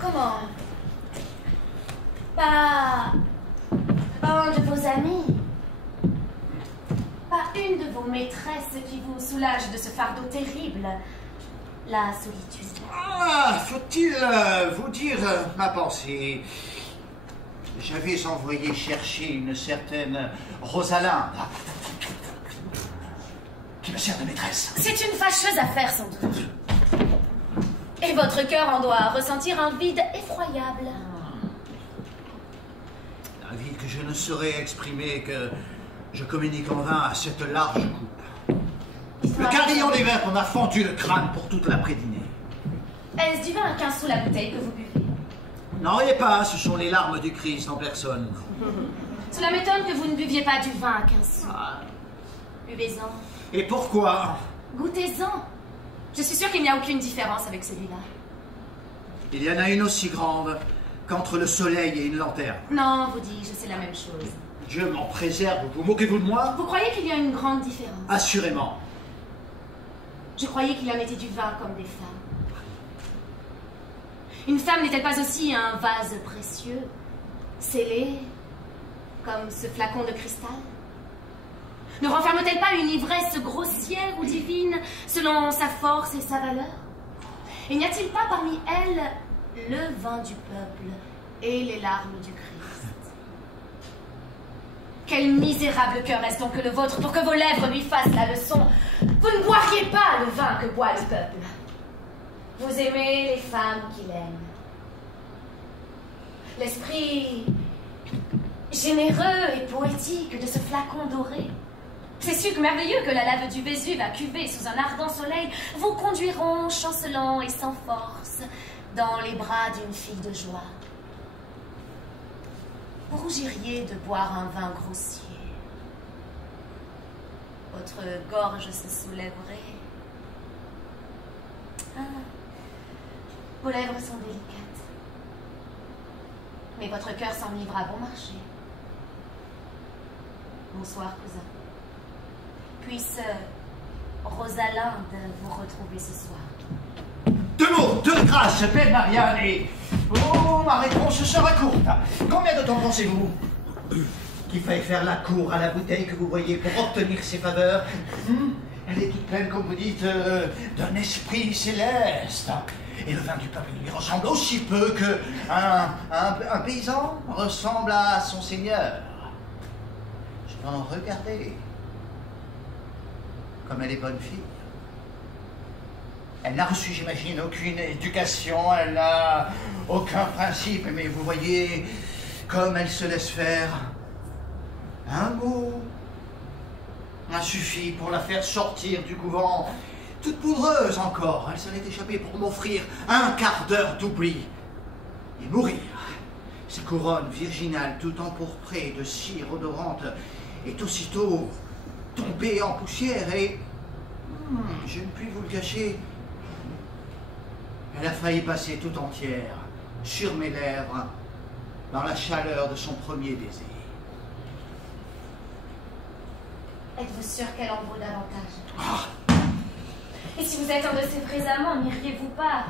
Comment? Pas un de vos amis? Pas une de vos maîtresses qui vous soulage de ce fardeau terrible? La solitude. Ah, faut-il vous dire ma pensée? J'avais envoyé chercher une certaine Rosalinde, qui me sert de maîtresse. C'est une fâcheuse affaire, sans doute. Et votre cœur en doit ressentir un vide effroyable. Un vide que je ne saurais exprimer, que je communique en vain à cette large coupe. Le carillon des vins qu'on a fendu le crâne pour toute l'après-dînée. Est-ce du vin à 15 sous la bouteille que vous buvez? N'en riez pas, ce sont les larmes du Christ en personne. Cela m'étonne que vous ne buviez pas du vin à 15 sous. Buvez-en. Et pourquoi? Goûtez-en. Je suis sûre qu'il n'y a aucune différence avec celui-là. Il y en a une aussi grande qu'entre le soleil et une lanterne. Non, vous dis-je, c'est la même chose. Dieu m'en préserve, vous moquez-vous de moi? Vous croyez qu'il y a une grande différence? Assurément. Je croyais qu'il y en était du vin comme des femmes. Une femme n'est-elle pas aussi un vase précieux, scellé, comme ce flacon de cristal? Ne renferme-t-elle pas une ivresse grossière ou divine, selon sa force et sa valeur? Et n'y a-t-il pas parmi elles le vin du peuple et les larmes du Christ? Quel misérable cœur est-ce donc que le vôtre pour que vos lèvres lui fassent la leçon? Vous ne boiriez pas le vin que boit le peuple. Vous aimez les femmes qu'il aime. L'esprit généreux et poétique de ce flacon doré, ces sucs merveilleux que la lave du Vésuve a cuvés sous un ardent soleil, vous conduiront chancelant et sans force dans les bras d'une fille de joie. Vous rougiriez de boire un vin grossier. Votre gorge se soulèverait. Ah, vos lèvres sont délicates. Mais votre cœur s'enivre à bon marché. Bonsoir, cousin. Puisse Rosalinde vous retrouver ce soir. Deux mots, deux grâces, belle Marianne, et... Oh, ma réponse sera courte. Combien de temps pensez-vous qu'il faille faire la cour à la bouteille que vous voyez pour obtenir ses faveurs? Elle est toute pleine, comme vous dites, d'un esprit céleste. Et le vin du peuple lui ressemble aussi peu que un paysan ressemble à son seigneur. Cependant, regardez comme elle est bonne fille. Elle n'a reçu, j'imagine, aucune éducation, elle n'a aucun principe, mais vous voyez comme elle se laisse faire. Un mot a suffi pour la faire sortir du couvent, toute poudreuse encore. Elle s'en est échappée pour m'offrir un quart d'heure d'oubli et mourir. Sa couronne virginale, tout empourprée de cire odorante, est aussitôt tombée en poussière et, je ne puis vous le cacher, elle a failli passer tout entière sur mes lèvres dans la chaleur de son premier baiser. Êtes-vous sûr qu'elle en vaut davantage? Et si vous êtes un de ses vrais amants, n'iriez-vous pas,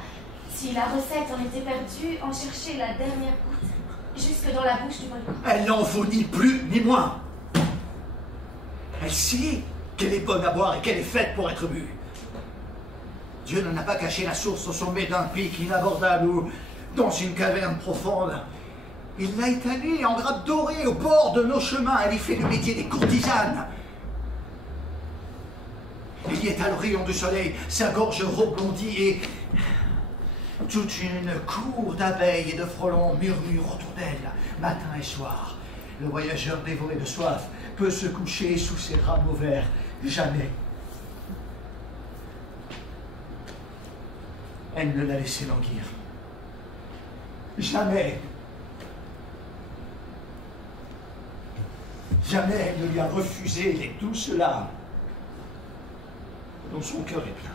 si la recette en était perdue, en chercher la dernière goutte jusque dans la bouche du volcan? Elle n'en vaut ni plus ni moins. Elle sait qu'elle est bonne à boire et qu'elle est faite pour être bue. Dieu n'en a pas caché la source au sommet d'un pic inabordable ou dans une caverne profonde. Il l'a étalée en grappes dorées au bord de nos chemins. Elle y fait le métier des courtisanes. Elle y est à l'horizon du soleil, sa gorge rebondit et toute une cour d'abeilles et de frelons murmure autour d'elle, matin et soir. Le voyageur dévoré de soif peut se coucher sous ses rameaux verts. Jamais. Elle ne l'a laissé languir. Jamais. Jamais elle ne lui a refusé les douces larmes dont son cœur est plein.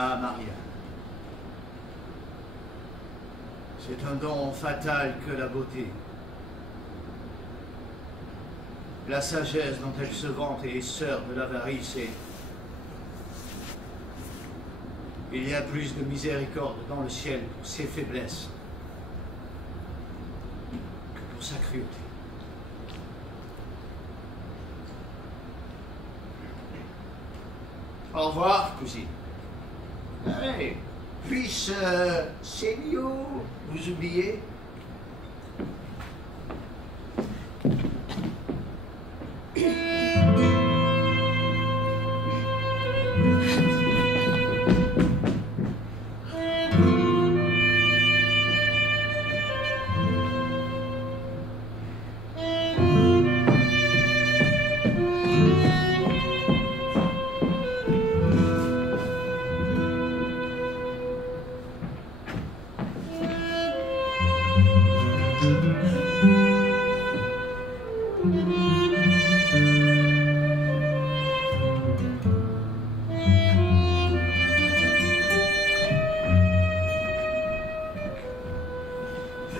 Ah, Maria. C'est un don fatal que la beauté. La sagesse dont elle se vante est sœur de l'avarice et il y a plus de miséricorde dans le ciel pour ses faiblesses que pour sa cruauté. Au revoir, cousine. Hey, puisse Célio vous oublier?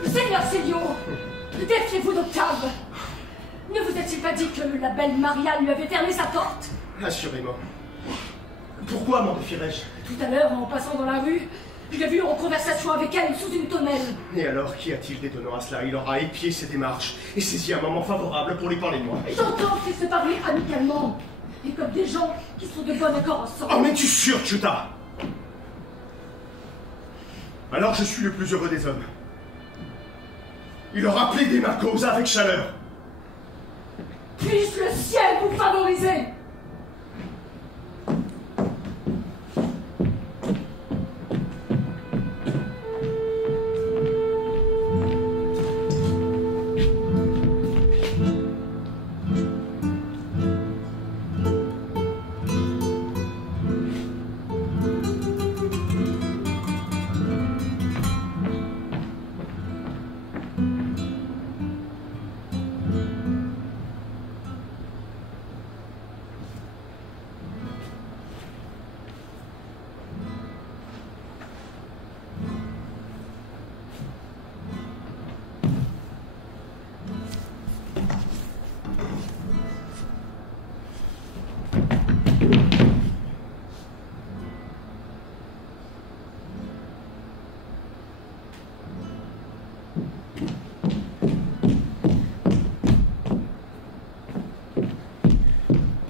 Seigneur Célio, défiez-vous d'Octave. Ne vous a-t-il pas dit que la belle Maria lui avait fermé sa porte? Assurément. Pourquoi m'en défierais-je? Tout à l'heure, en passant dans la rue, je l'ai vue en conversation avec elle sous une tonnelle. Et alors, qu'y a-t-il d'étonnant à cela? Il aura épié ses démarches et saisi un moment favorable pour lui parler de moi. J'entends qu'ils se parlaient amicalement, et comme des gens qui sont de bon accord ensemble. Oh, mais tu sûr, Chuta? Alors je suis le plus heureux des hommes. Il aura plaidé ma cause avec chaleur. Puisse le ciel vous favoriser!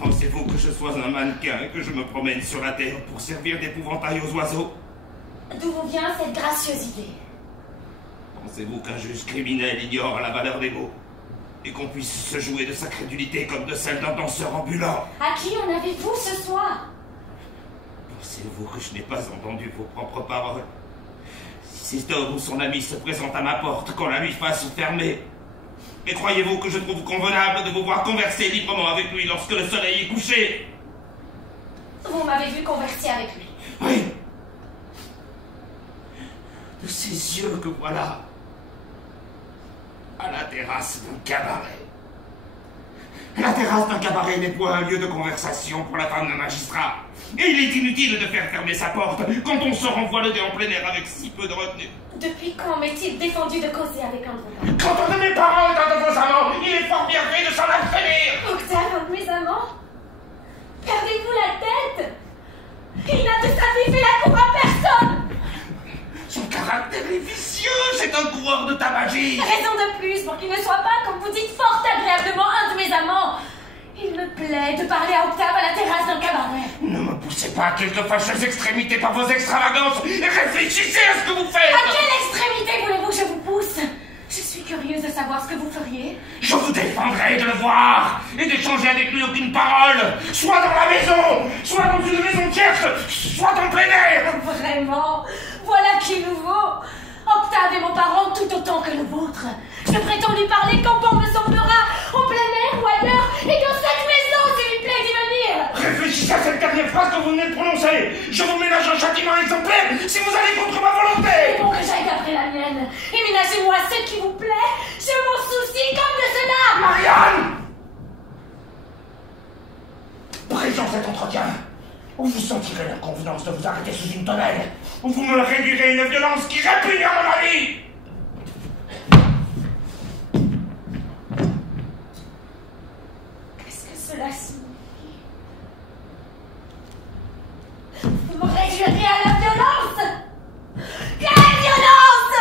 Pensez-vous que je sois un mannequin et que je me promène sur la terre pour servir d'épouvantail aux oiseaux? D'où vous vient cette graciosité? Pensez-vous qu'un juge criminel ignore la valeur des mots et qu'on puisse se jouer de sa crédulité comme de celle d'un danseur ambulant? À qui en avez-vous ce soir? Pensez-vous que je n'ai pas entendu vos propres paroles? Si cet homme ou son ami se présente à ma porte, qu'on la lui fasse fermer. Et croyez-vous que je trouve convenable de vous voir converser librement avec lui lorsque le soleil est couché? Vous m'avez vu converser avec lui. Oui. De ces yeux que voilà, à la terrasse d'un cabaret. La terrasse d'un cabaret n'est point un lieu de conversation pour la femme d'un magistrat. Et il est inutile de faire fermer sa porte quand on se renvoie le dé en plein air avec si peu de retenue. Depuis quand m'est-il défendu de causer avec un drôle? Quand on de mes parents est un de vos amants, il est fort bien fait de s'en abstenir. Octave, un de mes amants? Perdez-vous la tête? Il n'a de sa vie fait la cour à personne! caractère est vicieux, c'est un coureur de tabagie. Raison de plus pour qu'il ne soit pas, comme vous dites fort agréablement, un de mes amants. Il me plaît de parler à Octave à la terrasse d'un cabaret. Ne me poussez pas à quelques fâcheuses extrémités par vos extravagances et réfléchissez à ce que vous faites. À quelle extrémité voulez-vous que je vous pousse? Je suis curieuse de savoir ce que vous feriez. Je vous défendrai de le voir et d'échanger avec lui aucune parole, soit dans la maison, soit dans une maison tierce, soit en plein air. Vraiment? Voilà qui nous vaut. Octave est mon parent tout autant que le vôtre. Je prétends lui parler quand bon me semblera, en plein air ou ailleurs, et dans cette maison, s'il lui plaît d'y venir. Réfléchissez à cette dernière phrase que vous venez de prononcer. Je vous ménage un châtiment exemplaire si vous allez contre ma volonté. C'est bon que j'aille d'après la mienne. Et ménagez-moi ce qui vous plaît. Je m'en soucie comme de cela. Marianne! Présent cet entretien, où vous sentirez l'inconvenance de vous arrêter sous une tonnelle, où vous me réduirez une violence qui répugne à mon avis. Qu'est-ce que cela signifie? Vous me réduirez à la violence? Quelle violence!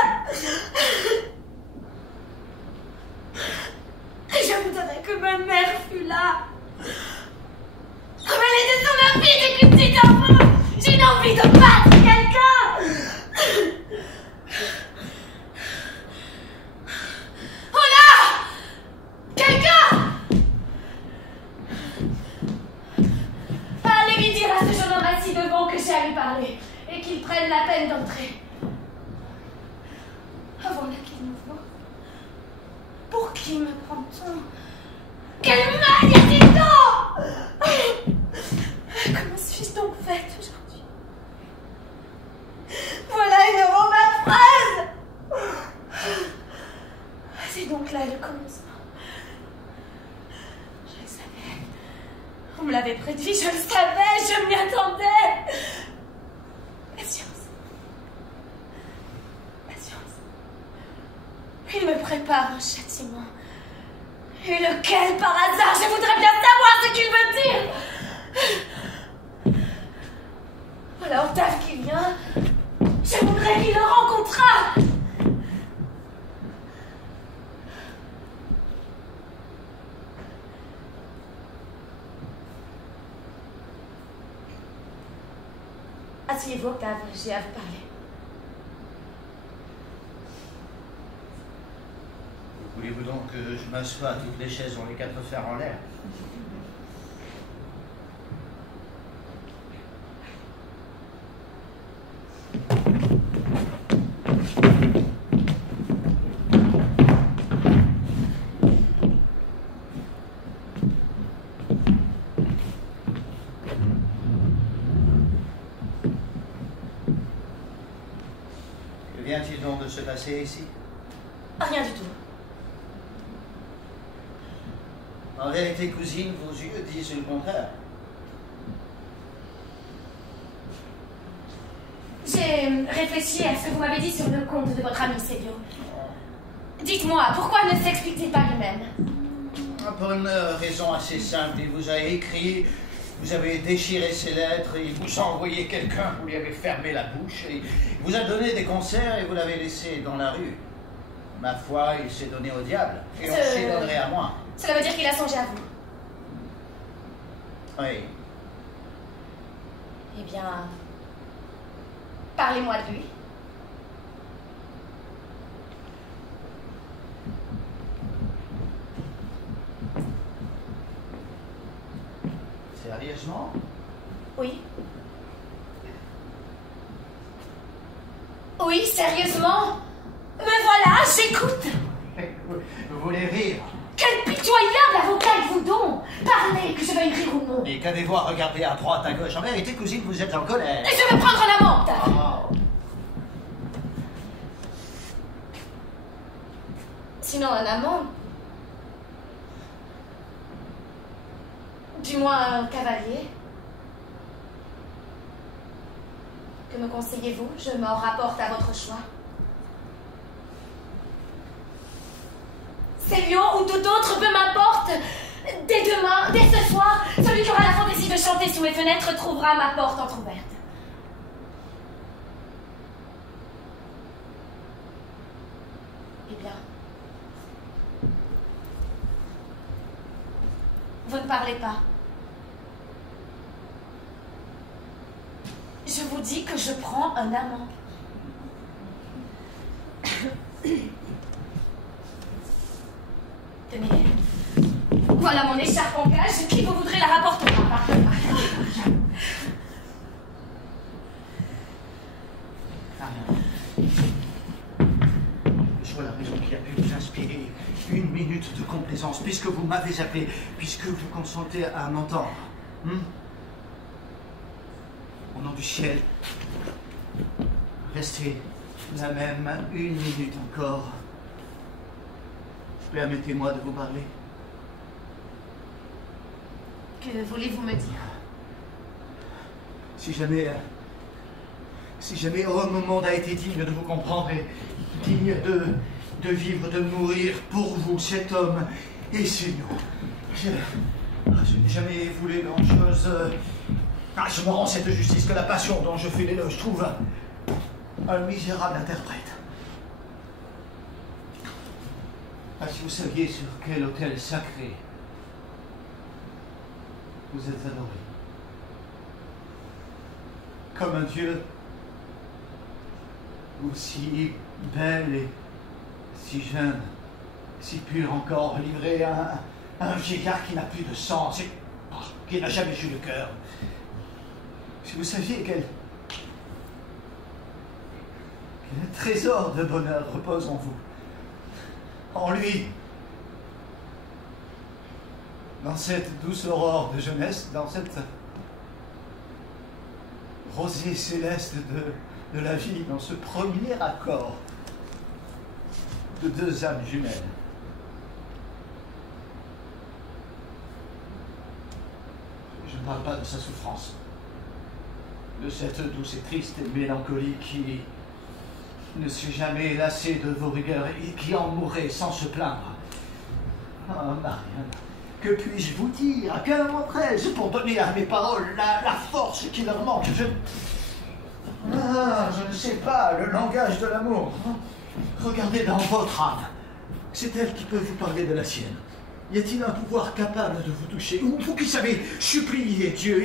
Je voudrais que ma mère fût là. Comme elle était sur ma fille dès qu'une petite enfant. J'ai une envie de battre quelqu'un. Oh là! Quelqu'un! Allez lui dire à ce jeune homme assis devant que j'ai à lui parler et qu'il prenne la peine d'entrer. Voilà qu'il me voit. Pour qui me prend-on? Quelle magnifique! Comment suis-je donc faite aujourd'hui? Voilà une ma phrase! C'est donc là le commencement. Je le savais. On me l'avait prédit, je le savais, je m'y attendais. Patience. Patience. Il me prépare un châtiment. Et lequel, par hasard? Je voudrais bien savoir ce qu'il veut dire. Voilà Octave qui vient. Je voudrais qu'il le rencontrât. Asseyez-vous, Octave, j'ai à vous parler. Voulez-vous donc que je m'assoie? Toutes les chaises ont les quatre fers en l'air. Que vient-il donc de se passer ici? Rien du tout. En réalité, cousine, vos yeux disent le contraire. J'ai réfléchi à ce que vous m'avez dit sur le compte de votre ami Célio. Dites-moi, pourquoi ne s'explique-t-il pas lui-même? Pour une raison assez simple. Il vous a écrit, vous avez déchiré ses lettres, il vous a envoyé quelqu'un, vous lui avez fermé la bouche, et il vous a donné des concerts et vous l'avez laissé dans la rue. Ma foi, il s'est donné au diable, et on s'y donnerait à moi. Cela veut dire qu'il a songé à vous. Oui. Eh bien, parlez-moi de lui. Sérieusement? Oui. Oui, sérieusement. Me voilà, j'écoute. Vous voulez rire? Quel pitoyable avocat êtes-vous donc? Parlez, que je veuille rire ou non. Et qu'avez-vous à regarder à droite, à gauche? En vérité, cousine, vous êtes en colère. Et je vais prendre un amant, Octave. Oh. Sinon, un amant. Du moins, un cavalier. Que me conseillez-vous? Je m'en rapporte à votre choix. Célio ou tout autre, peu m'importe. Dès demain, dès ce soir, celui qui aura la fantaisie de chanter sous mes fenêtres trouvera ma porte entrouverte. Vous ne parlez pas. Je vous dis que je prends un amant. Tenez. Voilà mon écharpe en gage. Qui vous voudrez la rapportera. Je vois la raison qui a pu vous inspirer une minute de complaisance, puisque vous m'avez appelé, puisque vous consentez à m'entendre. Au nom du ciel, restez la même une minute encore. Permettez-moi de vous parler. Que voulez-vous me dire? Si jamais homme au monde a été digne de vous comprendre et digne de vivre, de mourir pour vous, cet homme, et c'est nous. Je n'ai jamais voulu grand-chose. Je me rends cette justice que la passion dont je fais l'éloge trouve un misérable interprète. Si vous saviez sur quel autel sacré vous êtes adoré, comme un Dieu aussi belle et si jeune, si pur encore, livré à un vieillard qui n'a plus de sens et qui n'a jamais eu de cœur. Si vous saviez quel trésor de bonheur repose en vous, en lui, dans cette douce aurore de jeunesse, dans cette rosée céleste de la vie, dans ce premier accord de deux âmes jumelles. Je ne parle pas de sa souffrance, de cette douce et triste mélancolie qui ne s'est jamais lassée de vos rigueurs et qui en mourrait sans se plaindre. Oh, Marianne, que puis-je vous dire? À quel moment près-je pour donner à mes paroles la force qui leur manque? Je ne sais pas, le langage de l'amour. Regardez dans votre âme. C'est elle qui peut vous parler de la sienne. Y a-t-il un pouvoir capable de vous toucher? Ou vous qui savez supplier Dieu,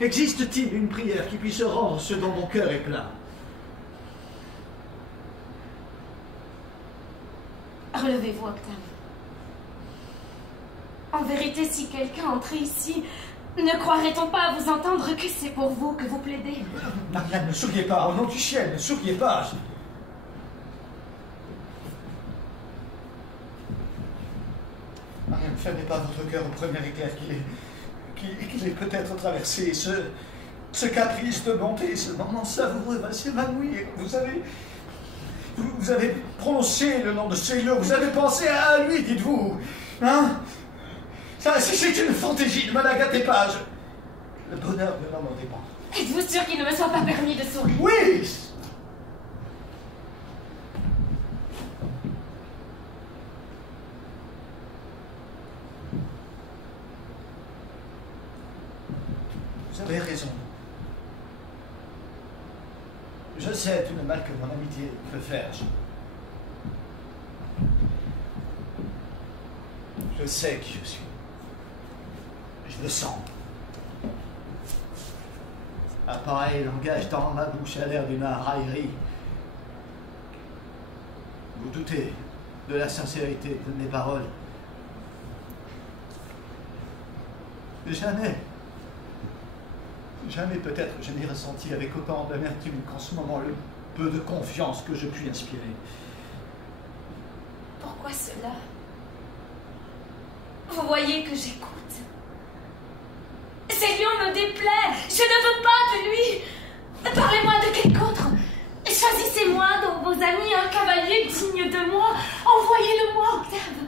existe-t-il une prière qui puisse rendre ce dont mon cœur est plein? Relevez-vous, Octave. En vérité, si quelqu'un entrait ici, ne croirait-on pas à vous entendre que c'est pour vous que vous plaidez? Marianne, ne souriez pas, au nom du ciel, ne souriez pas. Marianne, ne fermez pas votre cœur au premier éclair qu'il ait peut-être traversé. Ce caprice de bonté, ce moment savoureux va s'évanouir. Vous avez prononcé le nom de Célio, vous avez pensé à lui, dites-vous. Hein? C'est une fantaisie, ne me la gâtez pas. Le bonheur de l'homme en dépend. Êtes-vous sûr qu'il ne me soit pas permis de sourire? Oui! Vous avez raison. Je sais tout le mal que mon amitié peut faire. Je sais qui je suis. Je le sens. Un pareil langage dans ma bouche a l'air d'une raillerie. Vous doutez de la sincérité de mes paroles? Jamais peut-être je n'ai ressenti avec autant d'amertume qu'en ce moment le peu de confiance que je puis inspirer. Pourquoi cela? Vous voyez que j'écoute. Célio me déplaît. Je ne veux pas de lui. Parlez-moi de quelque autre. Choisissez-moi dans vos amis un cavalier digne de moi. Envoyez-le-moi, Octave.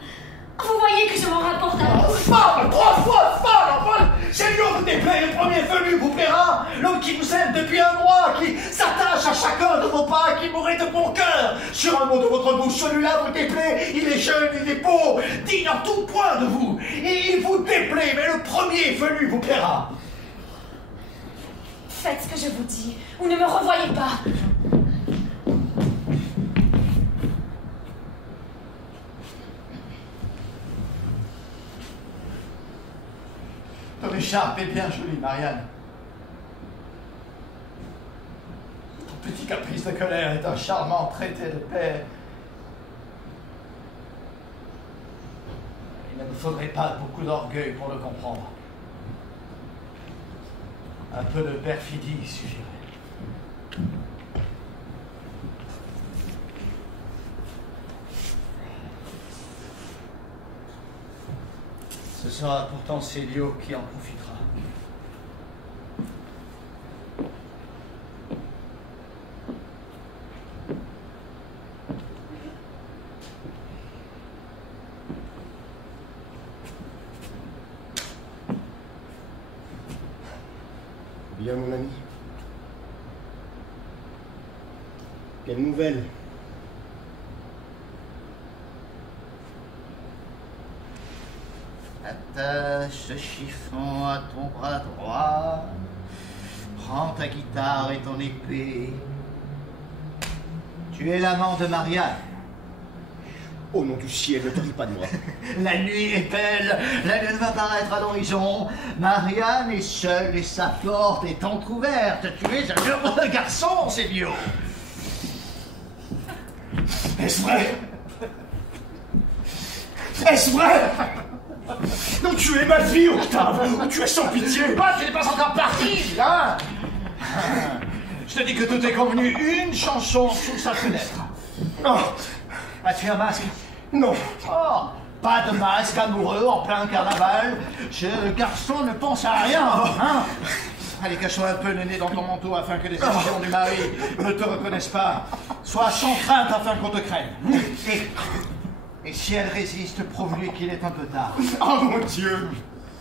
Vous voyez que je m'en rapporte à vous. Folle, 3 fois folle! Célio vous déplaît, le premier venu vous plaira. L'homme qui vous aime depuis un mois, qui s'attache à chacun de vos pas, qui mourrait de bon cœur sur un mot de votre bouche. Celui-là vous déplaît, il est jeune, il est beau, digne en tout point de vous. Et il vous déplaît, mais le premier venu vous plaira. Faites ce que je vous dis, ou ne me revoyez pas. Ton écharpe est bien jolie, Marianne. Ton petit caprice de colère est un charmant traité de paix. Il ne me faudrait pas beaucoup d'orgueil pour le comprendre. Un peu de perfidie suffirait. Ce sera pourtant Célio qui en profitera. Bien, mon ami. Quelle nouvelle? Attache ce chiffon à ton bras droit. Prends ta guitare et ton épée. Tu es l'amant de Marianne. Au nom du ciel, ne te ris pas de moi. La nuit est belle, la lune va paraître à l'horizon. Marianne est seule et sa porte est entrouverte. Tu es un heureux garçon, Célio. Est-ce vrai? Est-ce vrai? Non, tu es ma vie, Octave. Tu es sans pitié. Bah, tu n'es pas encore parti, hein? Je te dis que tout est convenu. Une chanson sous sa fenêtre. Oh, As-tu un masque? non. Oh, pas de masque amoureux en plein carnaval. Ce garçon ne pense à rien, hein? Allez, cachons un peu le nez dans ton manteau afin que les espions du mari ne te reconnaissent pas. Sois sans crainte afin qu'on te craigne. Et si elle résiste, prouve-lui qu'il est un peu tard. Oh mon Dieu.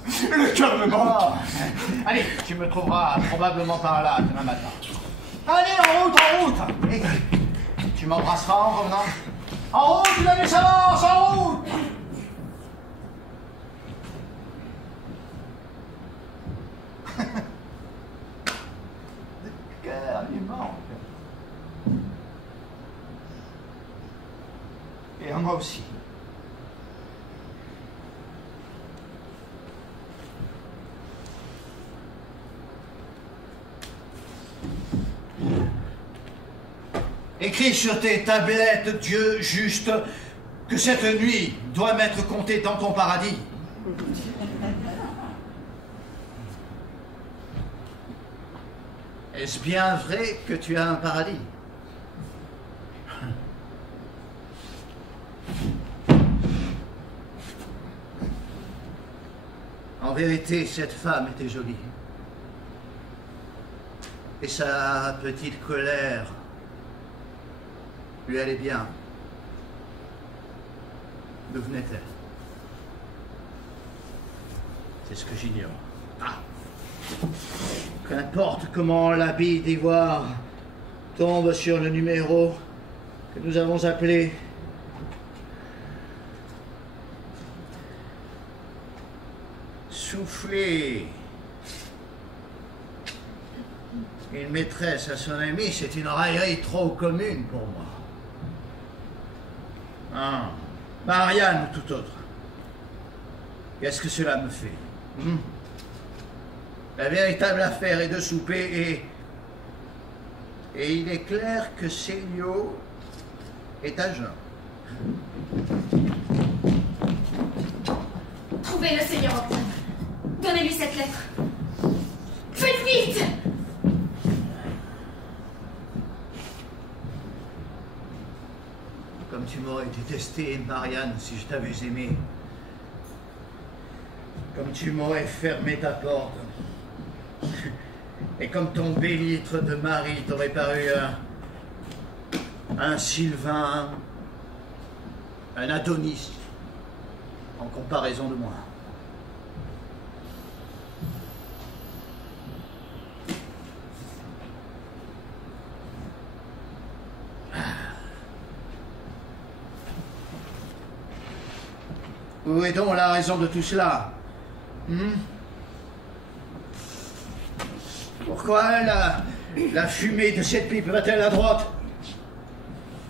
Le cœur me manque. Oh. Allez, tu me trouveras probablement par là demain matin. Allez, en route, en route. Et tu m'embrasseras en revenant. En route, la nuit s'avance, en route. Le cœur lui manque. Et à moi aussi. Écris sur tes tablettes, Dieu juste, que cette nuit doit m'être comptée dans ton paradis. Est-ce bien vrai que tu as un paradis? En vérité, cette femme était jolie. Et sa petite colère lui allait bien. D'où venait-elle? C'est ce que j'ignore. Ah. Qu'importe comment l'habit d'ivoire tombe sur le numéro que nous avons appelé. Souffler une maîtresse à son ami, c'est une raillerie trop commune pour moi. Ah, Marianne ou tout autre. Qu'est-ce que cela me fait? La véritable affaire est de souper et il est clair que Célio est à jeun. Trouvez-le, Seigneur Octave. Donnez-lui cette lettre. Faites vite! Comme tu m'aurais détesté, Marianne, si je t'avais aimé. Comme tu m'aurais fermé ta porte. Et comme ton bélître de mari t'aurait paru un Sylvain, un Adonis, en comparaison de moi. Où est donc la raison de tout cela? Pourquoi la fumée de cette pipe va-t-elle à droite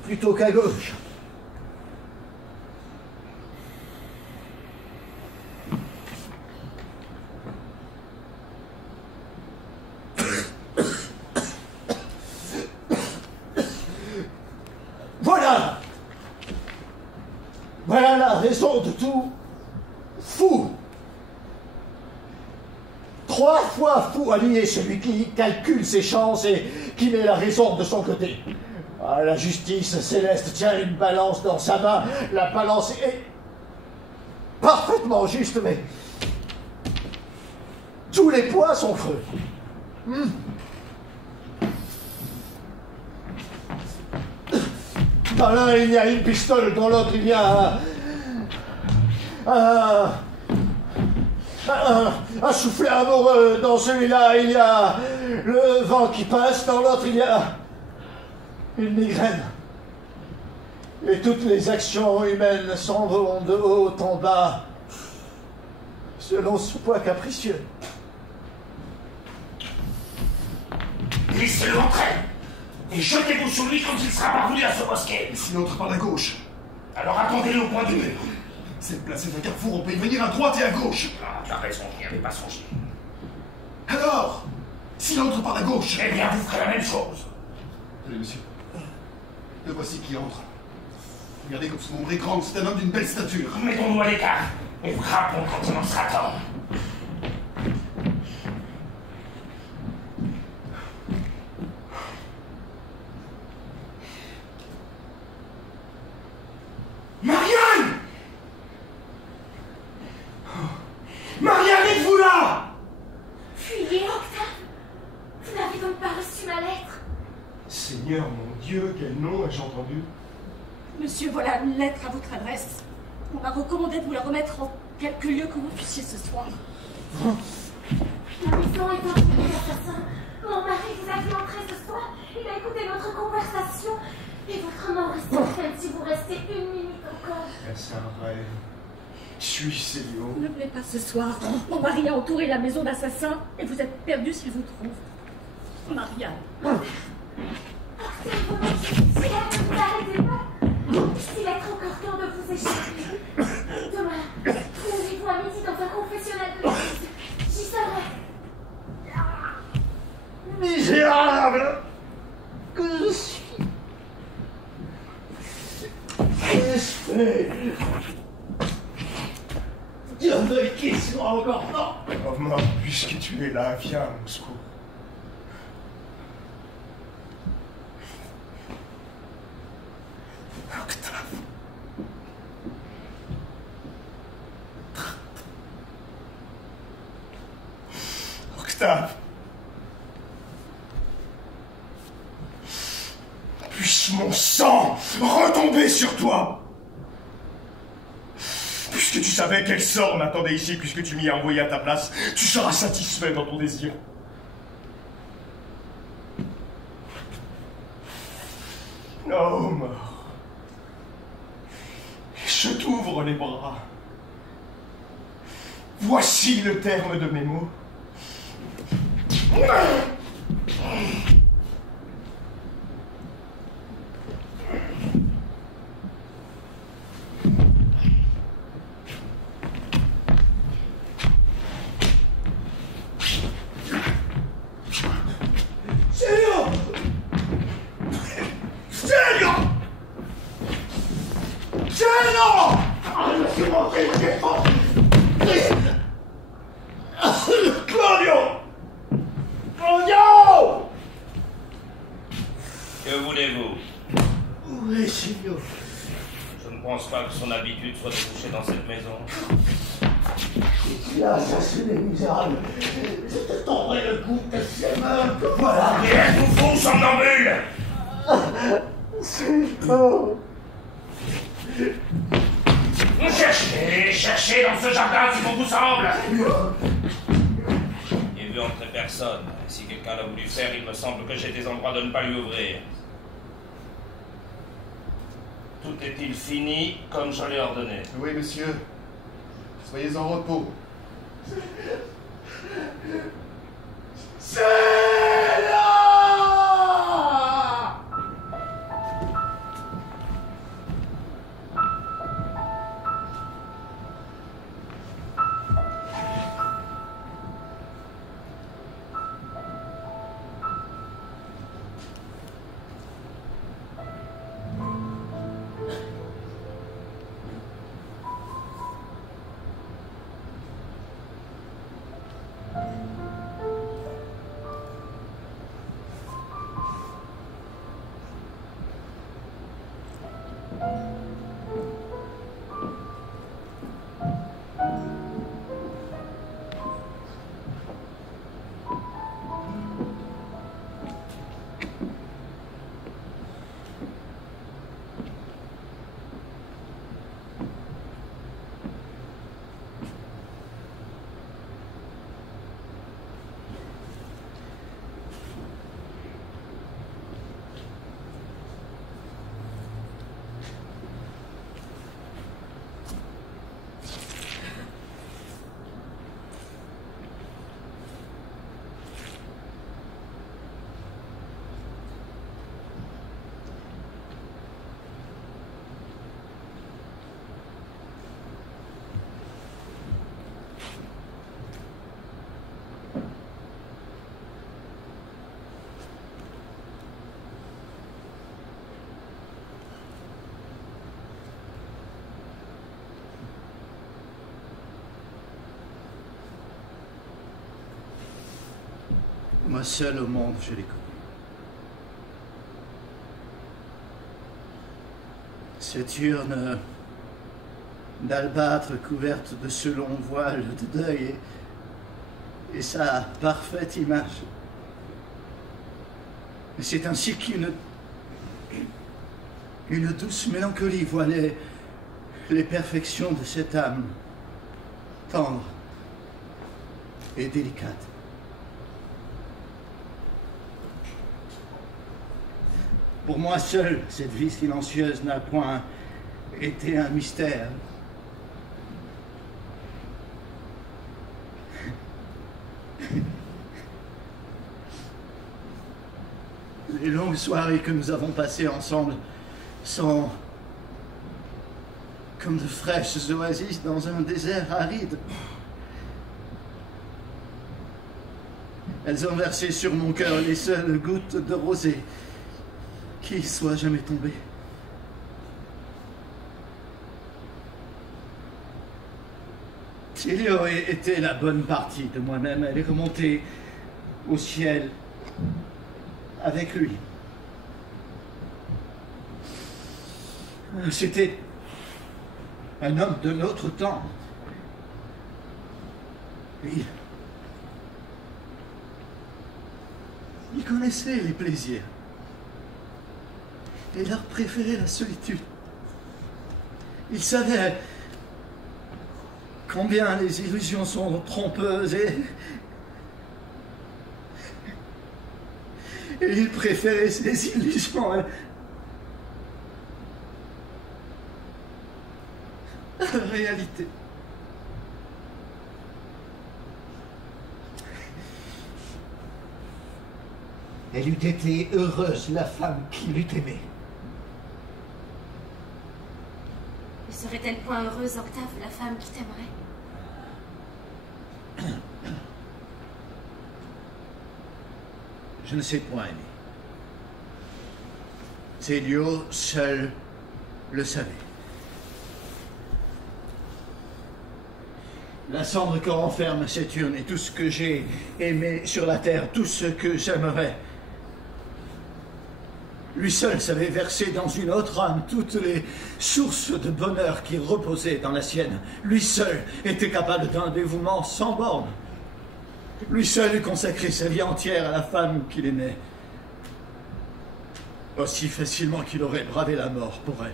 plutôt qu'à gauche? raison de tout. Fou. 3 fois fou allié, celui qui calcule ses chances et qui met la raison de son côté. Ah, la justice céleste tient une balance dans sa main. La balance est parfaitement juste, mais tous les poids sont creux. Dans l'un, il y a une pistole, dans l'autre, il y a un soufflet amoureux. Dans celui-là, il y a le vent qui passe. Dans l'autre, il y a une migraine. Et toutes les actions humaines s'en vont de haut en bas, selon ce poids capricieux. Laissez-le entrer et jetez-vous sur lui quand il sera parvenu à se bosquer. Et s'il entre par la gauche? Alors attendez-le au point du mur. Cette place est un carrefour, on peut y venir à droite et à gauche. Ah, tu as raison, je n'y avais pas songé. Alors, s'il entre par la gauche... Eh bien, vous ferez la même chose. Allez, monsieur. Le voici qui entre. Regardez comme son ombre est grande, c'est un homme d'une belle stature. Mettons-nous à l'écart et frappons quand il en sera temps. Marianne! Marianne, êtes-vous là? Fuyez, Octave! Vous n'avez donc pas reçu ma lettre? Seigneur, mon Dieu, quel nom ai-je entendu? Monsieur, voilà une lettre à votre adresse. On m'a recommandé de vous la remettre en quelque lieu que vous puissiez ce soir. La maison est entourée d'assassins. Mon mari vous a vu entrer ce soir. Il a écouté notre conversation. Et votre mort est certaine si vous restez une minute encore. Est-ce un rêve? Suis Célio. Ne venez pas ce soir. Mon mari a entouré la maison d'assassins et vous êtes perdu s'il vous trouve. Marianne. Si elle ne vous arrêtez pas, s'il est encore temps de vous échapper, demain, trouvez-vous à midi dans un confessionnal de l'église. J'y serai. Misérable que je suis. Qu'est-ce que Dieu veuille qu'il soit encore temps. Oh, mort, puisque tu es là, viens à mon secours. Octave. Octave. Puisse mon sang retomber sur toi. Puisque tu savais quel sort m'attendait ici, puisque tu m'y as envoyé à ta place, tu seras satisfait dans ton désir. Oh, mort. Je t'ouvre les bras. Voici le terme de mes mots. Que voulez-vous? Oui, Signor. Je ne pense pas que son habitude soit de coucher dans cette maison. Si tu as assassiné, misérable, je te tendrai le cou de ses mains. Voilà. Et êtes-vous fou, somnambule? Signor. Cherchez dans ce jardin si bon vous semble. J'ai vu entrer personne. Si quelqu'un l'a voulu faire, il me semble que j'ai des endroits de ne pas lui ouvrir. Tout est-il fini comme je l'ai ordonné? Oui, monsieur. Soyez en repos. C'est là! Moi seul au monde, je l'ai connu. Cette urne d'albâtre couverte de ce long voile de deuil et sa parfaite image. C'est ainsi qu'une douce mélancolie voilait les perfections de cette âme tendre et délicate. Pour moi seul, cette vie silencieuse n'a point été un mystère. Les longues soirées que nous avons passées ensemble sont comme de fraîches oasis dans un désert aride. Elles ont versé sur mon cœur les seules gouttes de rosée qui soient jamais tombées. Célio était la bonne partie de moi-même. Elle est remontée au ciel avec lui. C'était un homme de notre temps. Il connaissait les plaisirs et leur préférait la solitude. Il savait combien les illusions sont trompeuses et il préférait ces illusions à la réalité. Elle eût été heureuse, la femme qui l'eût aimée. Ne serait-elle point heureuse, Octave, la femme qui t'aimerait? Je ne sais point aimer. Célio seul le savait. La cendre que renferme cette urne est tout ce que j'ai aimé sur la terre, tout ce que j'aimerais. Lui seul savait verser dans une autre âme toutes les sources de bonheur qui reposaient dans la sienne. Lui seul était capable d'un dévouement sans borne. Lui seul consacrait sa vie entière à la femme qu'il aimait, aussi facilement qu'il aurait bravé la mort pour elle.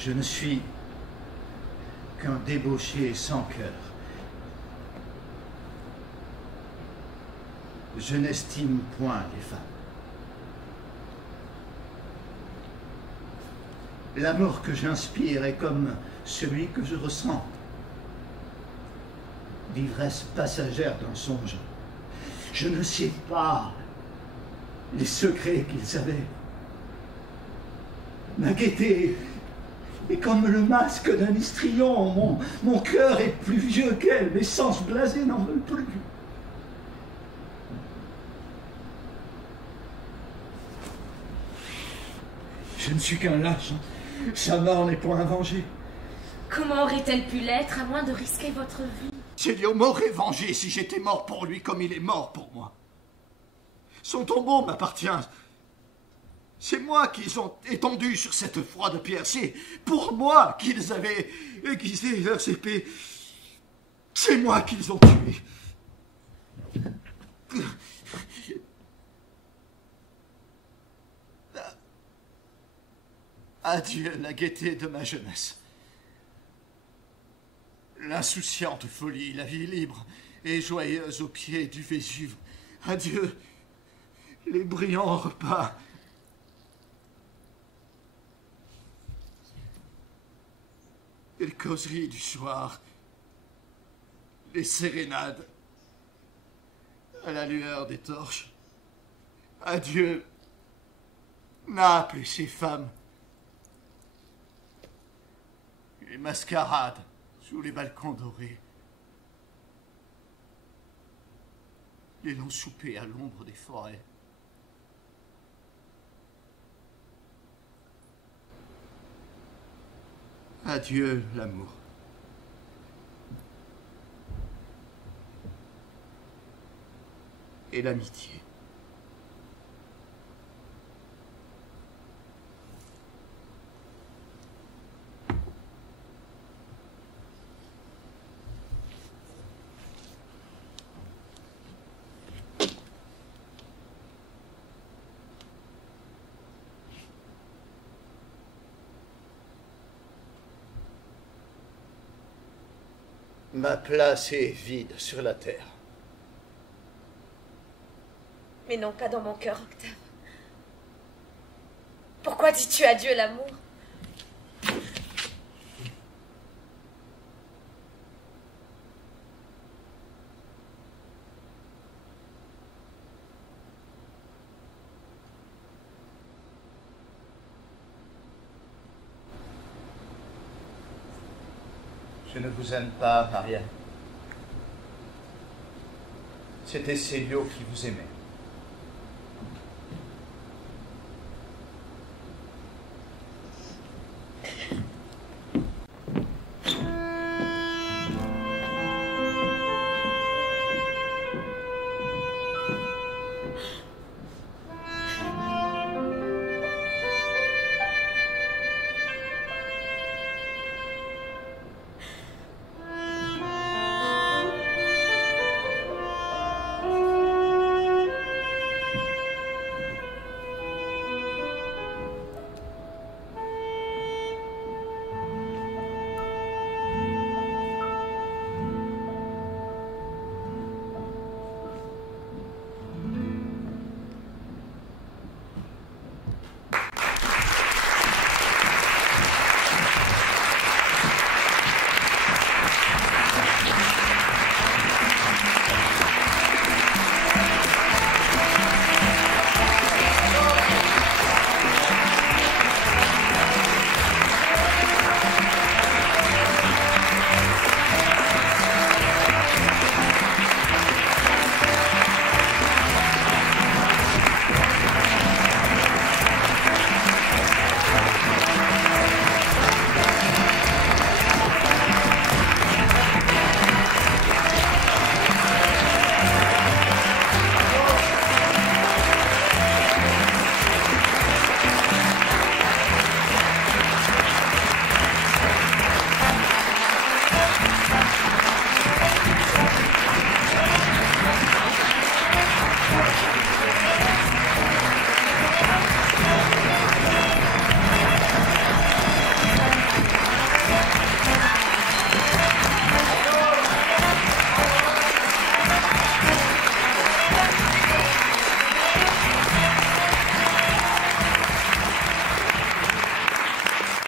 Je ne suis qu'un débauché sans cœur. Je n'estime point les femmes. L'amour que j'inspire est comme celui que je ressens. L'ivresse passagère d'un songe. Je ne sais pas les secrets qu'ils avaient. Ma gaieté est comme le masque d'un histrion. Mon cœur est plus vieux qu'elle. Mes sens blasés n'en veulent plus. Je ne suis qu'un lâche. Sa mort n'est point vengée. Comment aurait-elle pu l'être, à moins de risquer votre vie? Célio m'aurait vengé si j'étais mort pour lui comme il est mort pour moi. Son tombeau m'appartient. C'est moi qu'ils ont étendu sur cette froide pierre. C'est pour moi qu'ils avaient aiguisé leurs épées. C'est moi qu'ils ont tué. Adieu la gaieté de ma jeunesse. L'insouciante folie, la vie libre et joyeuse au pied du Vésuve. Adieu les brillants repas. Et les causeries du soir, les sérénades à la lueur des torches. Adieu Naples et ses femmes. Les mascarades sous les balcons dorés. Les longs soupers à l'ombre des forêts. Adieu, l'amour. Et l'amitié. Ma place est vide sur la terre. Mais non, pas dans mon cœur, Octave. Pourquoi dis-tu adieu, l'amour? Je ne vous aime pas, Maria. C'était Célio qui vous aimait.